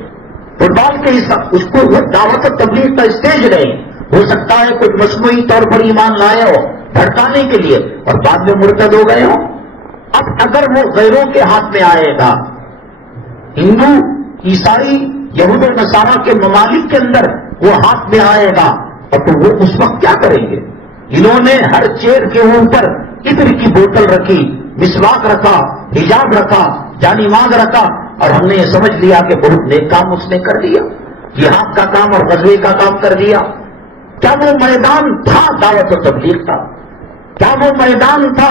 فٹ بال کے حساب، اس کو دعوت و تبلیغ کا اسٹیج نہیں. ہو سکتا ہے کچھ مصنوعی طور پر ایمان لائے ہو بھڑکانے کے لیے اور بعد میں مرتد ہو گئے ہو. اب اگر وہ غیروں کے ہاتھ میں آئے گا، ہندو، عیسائی، یہود و نصارہ کے ممالک کے اندر وہ ہاتھ میں آئے گا، اور تو وہ اس وقت کیا کریں گے؟ انہوں نے ہر چیئر کے اوپر عطر کی بوتل رکھی، مسواک رکھا، حجاب رکھا، جانماز رکھا، اور ہم نے یہ سمجھ لیا کہ بہت نیک کام اس نے کر دیا، جہاد کا کام اور غزوے کا کام کر دیا. کیا وہ میدان تھا دعوت و تبلیغ کا؟ کیا وہ میدان تھا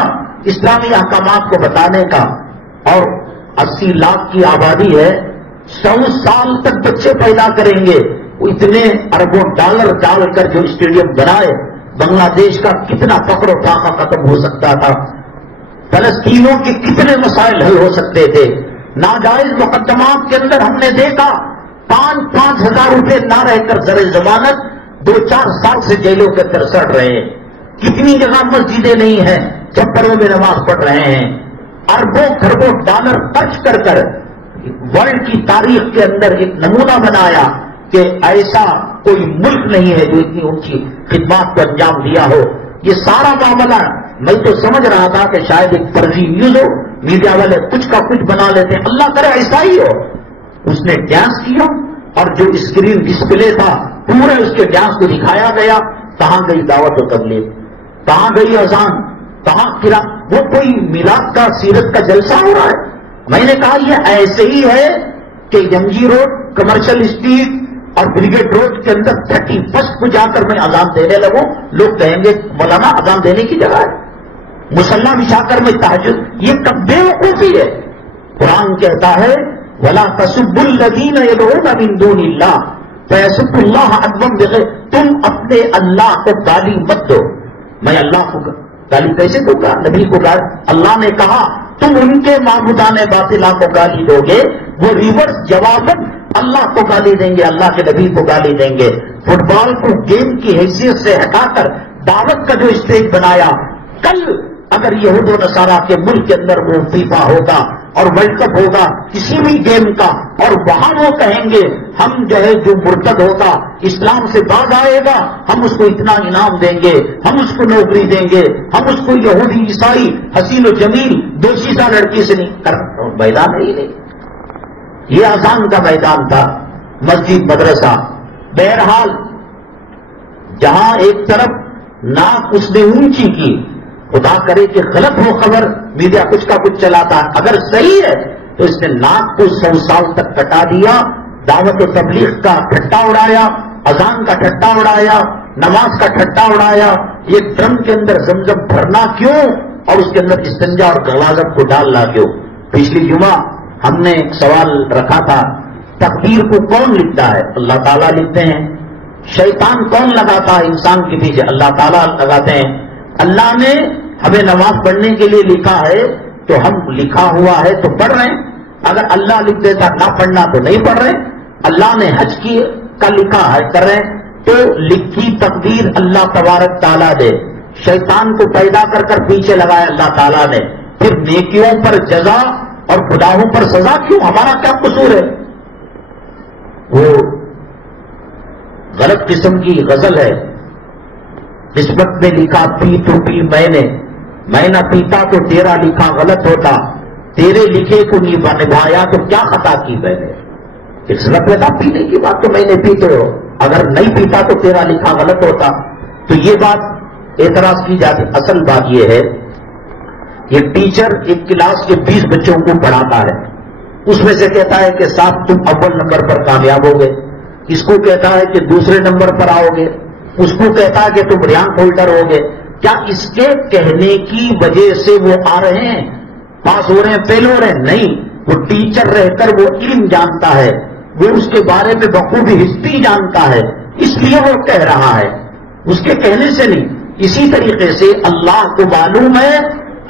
اسلامی احکامات کو بتانے کا؟ اور 80 لاکھ کی آبادی ہے، 100 سال تک بچے پیدا کریں گے. وہ اتنے اربوں ڈالر ڈال کر جو اسٹیڈیم بنائے بنگلہ دیش کا کتنا فقر و فاقہ ختم ہو سکتا تھا، فلسطینوں کے کتنے مسائل حل ہو سکتے تھے. ناجائز مقدمات کے اندر ہم نے دیکھا 5-5 ہزار روپے نہ رہ کر زر ضمانت 2-4 سال سے جیلوں کے اندر سڑ رہے ہیں. کتنی جگہ مسجدیں نہیں ہیں، چھپروں میں نماز پڑھ رہے ہیں. اربوں خربوں ڈالر خرچ کر کر ورلڈ کی تاریخ کے اندر ایک نمونہ بنایا کہ ایسا کوئی ملک نہیں ہے جو اتنی اونچی خدمات کو انجام دیا ہو. یہ سارا معاملہ میں تو سمجھ رہا تھا کہ شاید ایک فرضی نیوز ہو، میڈیا والے کچھ کا کچھ بنا لیتے ہیں، اللہ کرے ایسا ہی ہو. اس نے ڈانس کیا اور جو اسکرین ڈسپلے تھا پورے اس کے ڈانس کو دکھایا گیا. کہاں گئی دعوت و تبلیغ، کہاں گئی اذان، کہاں کرا؟ وہ کوئی میلاد کا سیرت کا جلسہ ہو رہا ہے. میں نے کہا یہ ایسے ہی ہے کہ M G road, Commercial Street اور بریگیڈ روڈ کے اندر 31 کو جا کر میں اذان دینے لگوں، لوگ کہیں گے مولانا اذان دینے کی جگہ ہے. مسلح بچھا کر میں تہجد، یہ کب بے وقوفی ہے. قرآن کہتا ہے وَلَا تَسُبُّوا الَّذِينَ يَدْعُونَ مِن دُونِ اللَّهِ فَيَسُبُّوا اللَّهَ عَدْوًا بِغَيْرِ، تم اپنے اللہ کو گالی مت دو. میں اللہ کو گالی کیسے دوں گا؟ نبی کو گالی. اللہ نے کہا تم ان کے معبودان باطلہ کو گالی دو گے، وہ ریورس جواباً اللہ کو گالی دیں گے، اللہ کے نبی کو گالی دیں گے. فٹ بال کو گیم کی حیثیت سے ہٹا کر دعوت کا جو اسٹیج بنایا، کل اگر یہود و نصارہ کے ملک کے اندر وہ فیفا ہوگا اور ورلڈ کپ ہوگا کسی بھی گیم کا، اور وہاں وہ کہیں گے ہم جو ہے جو مرتد ہوگا اسلام سے باز آئے گا ہم اس کو اتنا انعام دیں گے، ہم اس کو نوکری دیں گے، ہم اس کو یہودی عیسائی حسین و جمیل دوشیزہ لڑکی سے نہیں کر، میدان ہی نہیں. یہ اذان کا میدان تھا، مسجد مدرسہ. بہرحال جہاں ایک طرف ناک اس نے اونچی کی، خدا کرے کہ غلط ہو خبر، میڈیا کچھ کا کچھ چلاتا ہے، اگر صحیح ہے تو اس نے ناک کو 100 سال تک کٹا دیا. دعوت و تبلیغ کا ٹھٹا اڑایا، اذان کا ٹھٹا اڑایا، نماز کا ٹھٹا اڑایا. یہ ڈرم کے اندر زمزم بھرنا کیوں اور اس کے اندر استنجا اور غلاظت کو ڈالنا کیوں؟ پچھلی جمعہ ہم نے ایک سوال رکھا تھا، تقدیر کو کون لکھتا ہے؟ اللہ تعالیٰ لکھتے ہیں. شیطان کون لگاتا ہے انسان کے پیچھے؟ اللہ تعالیٰ لگاتے ہیں. اللہ نے ہمیں نماز پڑھنے کے لیے لکھا ہے تو ہم لکھا ہوا ہے تو پڑھ رہے ہیں. اگر اللہ لکھ دیتا نہ پڑھنا تو نہیں پڑھ رہے. اللہ نے حج کی کا لکھا ہے کر رہے ہیں، تو لکھی تقدیر اللہ تبارک تعالیٰ دے. شیطان کو پیدا کر کر پیچھے لگایا اللہ تعالیٰ نے. پھر نیکیوں پر جزا اور گناہوں پر سزا کیوں؟ ہمارا کیا قصور ہے؟ وہ غلط قسم کی غزل ہے. قسمت میں لکھا پی تو پی میں نہ پیتا تو تیرا لکھا غلط ہوتا، تیرے لکھے کو نبھایا تو کیا خطا کی میں نے. قسمت میں تھا پینے کی بات تو میں نے پی تو اگر نہیں پیتا تو تیرا لکھا غلط ہوتا. تو یہ بات اعتراض کی جاتی. اصل بات یہ ہے، یہ ٹیچر ایک کلاس کے 20 بچوں کو پڑھاتا ہے، اس میں سے کہتا ہے کہ صاحب تم اول نمبر پر کامیاب ہو گئے، اس کو کہتا ہے کہ دوسرے نمبر پر آؤ گے، اس کو کہتا ہے کہ تم رینک ہولڈر ہو گے. کیا اس کے کہنے کی وجہ سے وہ آ رہے ہیں، پاس ہو رہے ہیں، فیل ہو رہے ہیں؟ نہیں. وہ ٹیچر رہ کر وہ علم جانتا ہے، وہ اس کے بارے میں بخوبی ہسٹری جانتا ہے، اس لیے وہ کہہ رہا ہے، اس کے کہنے سے نہیں. اسی طریقے سے اللہ کو معلوم ہے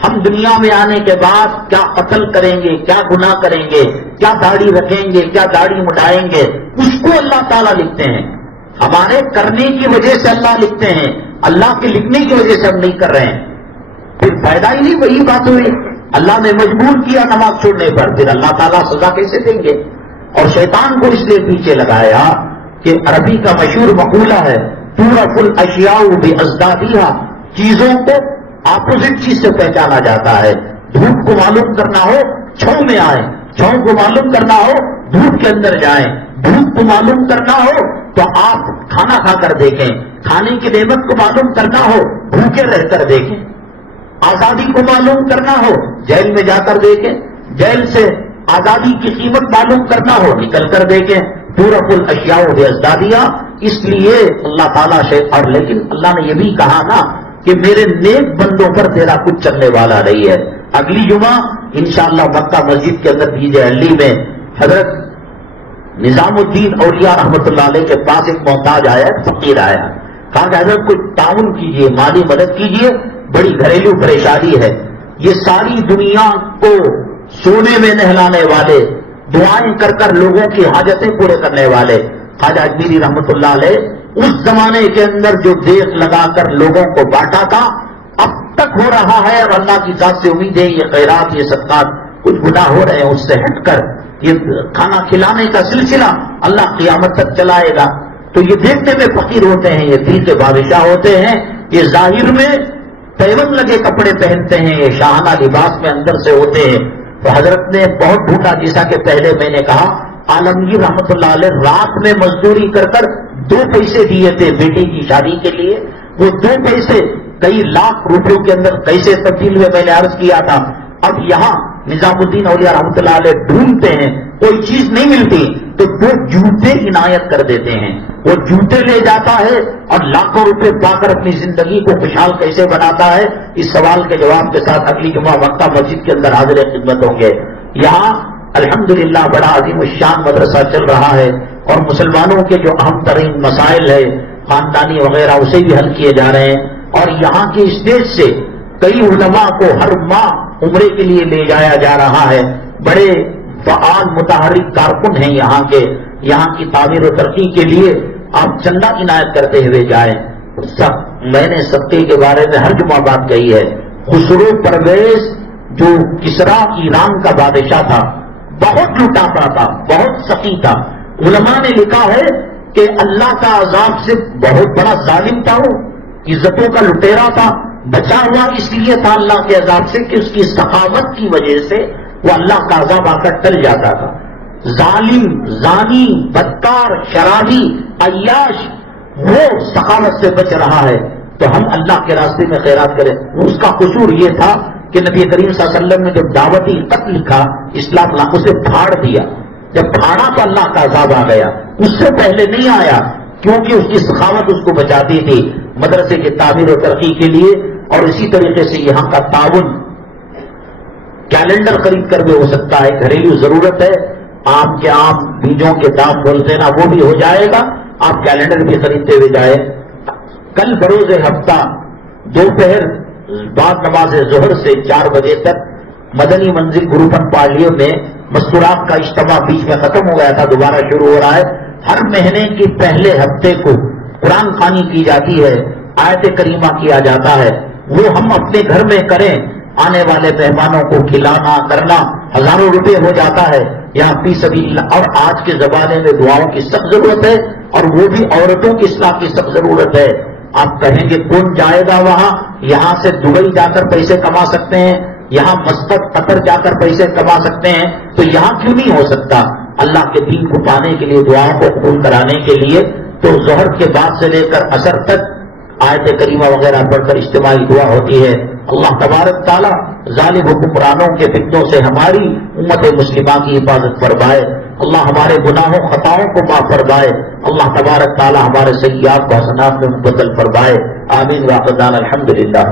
ہم دنیا میں آنے کے بعد کیا قتل کریں گے، کیا گناہ کریں گے، کیا داڑھی رکھیں گے، کیا داڑھی مٹائیں گے، اس کو اللہ تعالیٰ لکھتے ہیں. ہمارے کرنے کی وجہ سے اللہ لکھتے ہیں، اللہ کے لکھنے کی وجہ سے ہم نہیں کر رہے ہیں. پھر فائدہ ہی نہیں. وہی بات ہوئی، اللہ نے مجبور کیا نماز چھوڑنے پر، پھر اللہ تعالیٰ سزا کیسے دیں گے؟ اور شیطان کو اس لیے پیچھے لگایا کہ عربی کا مشہور مقولہ ہے تُعْرَفُ الْأَشْيَاءُ بِأَضْدَادِهَا، چیزوں کو اپوزٹ چیز سے پہچانا جاتا ہے. دھوپ کو معلوم کرنا ہو چھاؤں میں آئیں، چھاؤں کو معلوم کرنا ہو دھوپ کے اندر جائیں، دھوپ کو معلوم کرنا ہو تو آپ کھانا کھا کر دیکھیں، کھانے کی نعمت کو معلوم کرنا ہو بھوکے رہ کر دیکھیں، آزادی کو معلوم کرنا ہو جیل میں جا کر دیکھیں، جیل سے آزادی کی قیمت معلوم کرنا ہو نکل کر دیکھیں. تُعْرَفُ الْأَشْيَاءُ بِأَضْدَادِهَا. اس لیے اللہ تعالیٰ سے، اور لیکن اللہ نے یہ بھی کہا نا کہ میرے نیک بندوں پر تیرا کچھ چلنے والا نہیں ہے. اگلی جمعہ انشاءاللہ مکہ مسجد کے اندر DJ علی میں حضرت نظام الدین اولیاء رحمت اللہ علیہ کے پاس ایک محتاج آیا، فقیر آیا. کہا کہ حضرت کوئی تعاون کیجیے، مالی مدد کیجیے، بڑی گھریلو پریشانی ہے. یہ ساری دنیا کو سونے میں نہلانے والے، دعائیں کر کر لوگوں کی حاجتیں پورے کرنے والے خواجہ اجمیری رحمت اللہ علیہ اس زمانے کے اندر جو دیکھ لگا کر لوگوں کو بانٹا تھا اب تک ہو رہا ہے. اور اللہ کی ذات سے امید ہے یہ خیرات، یہ صدقات کچھ گناہ ہو رہے ہیں اس سے ہٹ کر یہ کھانا کھلانے کا سلسلہ اللہ قیامت تک چلائے گا. تو یہ دیکھنے میں فقیر ہوتے ہیں، یہ دل کے بادشاہ ہوتے ہیں، یہ ظاہر میں پیون لگے کپڑے پہنتے ہیں، یہ شاہانہ لباس میں اندر سے ہوتے ہیں. تو حضرت نے بہت ڈھونڈا، جیسا کہ پہلے میں نے کہا عالمگیر رحمت اللہ علیہ رات میں مزدوری کر کر 2 پیسے دیے تھے بیٹی کی شادی کے لیے. وہ 2 پیسے کئی لاکھ روپیوں کے اندر کیسے تبدیل ہوئے میں نے عرض کیا تھا. اب یہاں نظام الدین اولیاء رحمت اللہ علیہ ڈھونڈتے ہیں، کوئی چیز نہیں ملتی تو 2 جوتے عنایت کر دیتے ہیں. وہ جوتے لے جاتا ہے اور لاکھوں روپے پا کر اپنی زندگی کو خوشحال کیسے بناتا ہے. اس سوال کے جواب کے ساتھ اگلی جمعہ مکہ مسجد کے اندر حاضر خدمت ہوں گے. یہاں الحمدللہ بڑا عظیم الشان مدرسہ چل رہا ہے اور مسلمانوں کے جو اہم ترین مسائل ہے خاندانی وغیرہ اسے بھی حل کیے جا رہے ہیں. اور یہاں کے اسٹیج سے کئی علماء کو ہر ماہ عمرے کے لیے لے جایا جا رہا ہے. بڑے فعال متحرک کارکن ہیں یہاں کے. یہاں کی تعمیر و ترقی کے لیے آپ چندہ عنایت کرتے ہوئے جائیں. میں نے صدقے کے بارے میں ہر جمعہ بات کہی ہے. خسرو پرویز جو کسرا ایران کا بادشاہ تھا بہت لٹاتا تھا، بہت سخی تھا. علماء نے لکھا ہے کہ اللہ کا عذاب سے بہت بڑا ظالم تھا، وہ عزتوں کا لٹیرا تھا. بچا ہوا اس لیے تھا اللہ کے عذاب سے کہ اس کی سخاوت کی وجہ سے وہ اللہ کا عذاب آ کر ٹل جاتا تھا. ظالم، زانی، بدکار، شرابی، عیاش وہ سخاوت سے بچ رہا ہے. تو ہم اللہ کے راستے میں خیرات کریں. اس کا قصور یہ تھا کہ نبی کریم صلی اللہ علیہ وسلم نے جب دعوتی خط لکھا اسلام لا اسے پھاڑ دیا. جب پھاڑا تو اللہ کا عذاب آ گیا. اس سے پہلے نہیں آیا کیونکہ اس کی سخاوت اس کو بچاتی تھی مدرسے کی تعمیر و ترقی کے لیے. اور اسی طریقے سے یہاں کا تعاون کیلنڈر خرید کر بھی ہو سکتا ہے. گھریلو ضرورت ہے، آم کے آم بیجوں کے دام بولتے نا وہ بھی ہو جائے گا. آپ کیلنڈر بھی خریدتے ہوئے جائیں. کل بروز ہفتہ دوپہر بعد نماز ظہر سے 4 بجے تک مدنی منزل گروپن پارلیوں میں مستورات کا اجتماع بیچ میں ختم ہو گیا تھا، دوبارہ شروع ہو رہا ہے. ہر مہینے کے پہلے ہفتے کو قرآن خوانی کی جاتی ہے، آیت کریمہ کیا جاتا ہے. وہ ہم اپنے گھر میں کریں، آنے والے مہمانوں کو کھلانا کرنا ہزاروں روپے ہو جاتا ہے. یہاں فی سبیل اللہ. اور آج کے زمانے میں دعاؤں کی سخت ضرورت ہے اور وہ بھی عورتوں کی اصلاح کی سخت ضرورت ہے. آپ کہیں گے کون جائے گا وہاں؟ یہاں سے دبئی جا کر پیسے کما سکتے ہیں، یہاں مسقط قطر جا کر پیسے کما سکتے ہیں، تو یہاں کیوں نہیں ہو سکتا؟ اللہ کے دین کو پانے کے لیے، دعاؤں کو قبول کرانے کے لیے تو ظہر کے بعد سے لے کر عصر تک آیت کریمہ وغیرہ پڑھ کر اجتماعی دعا ہوتی ہے. اللہ تبارک تعالیٰ ظالم حکمرانوں کے فتنوں سے ہماری امت مسلمہ کی حفاظت فرمائے. اللہ ہمارے گناہوں خطاؤں کو معاف فرمائے. اللہ تبارک تعالیٰ ہمارے سیئات کو حسنات میں مبدل فرمائے. آمین. واقع الحمدللہ.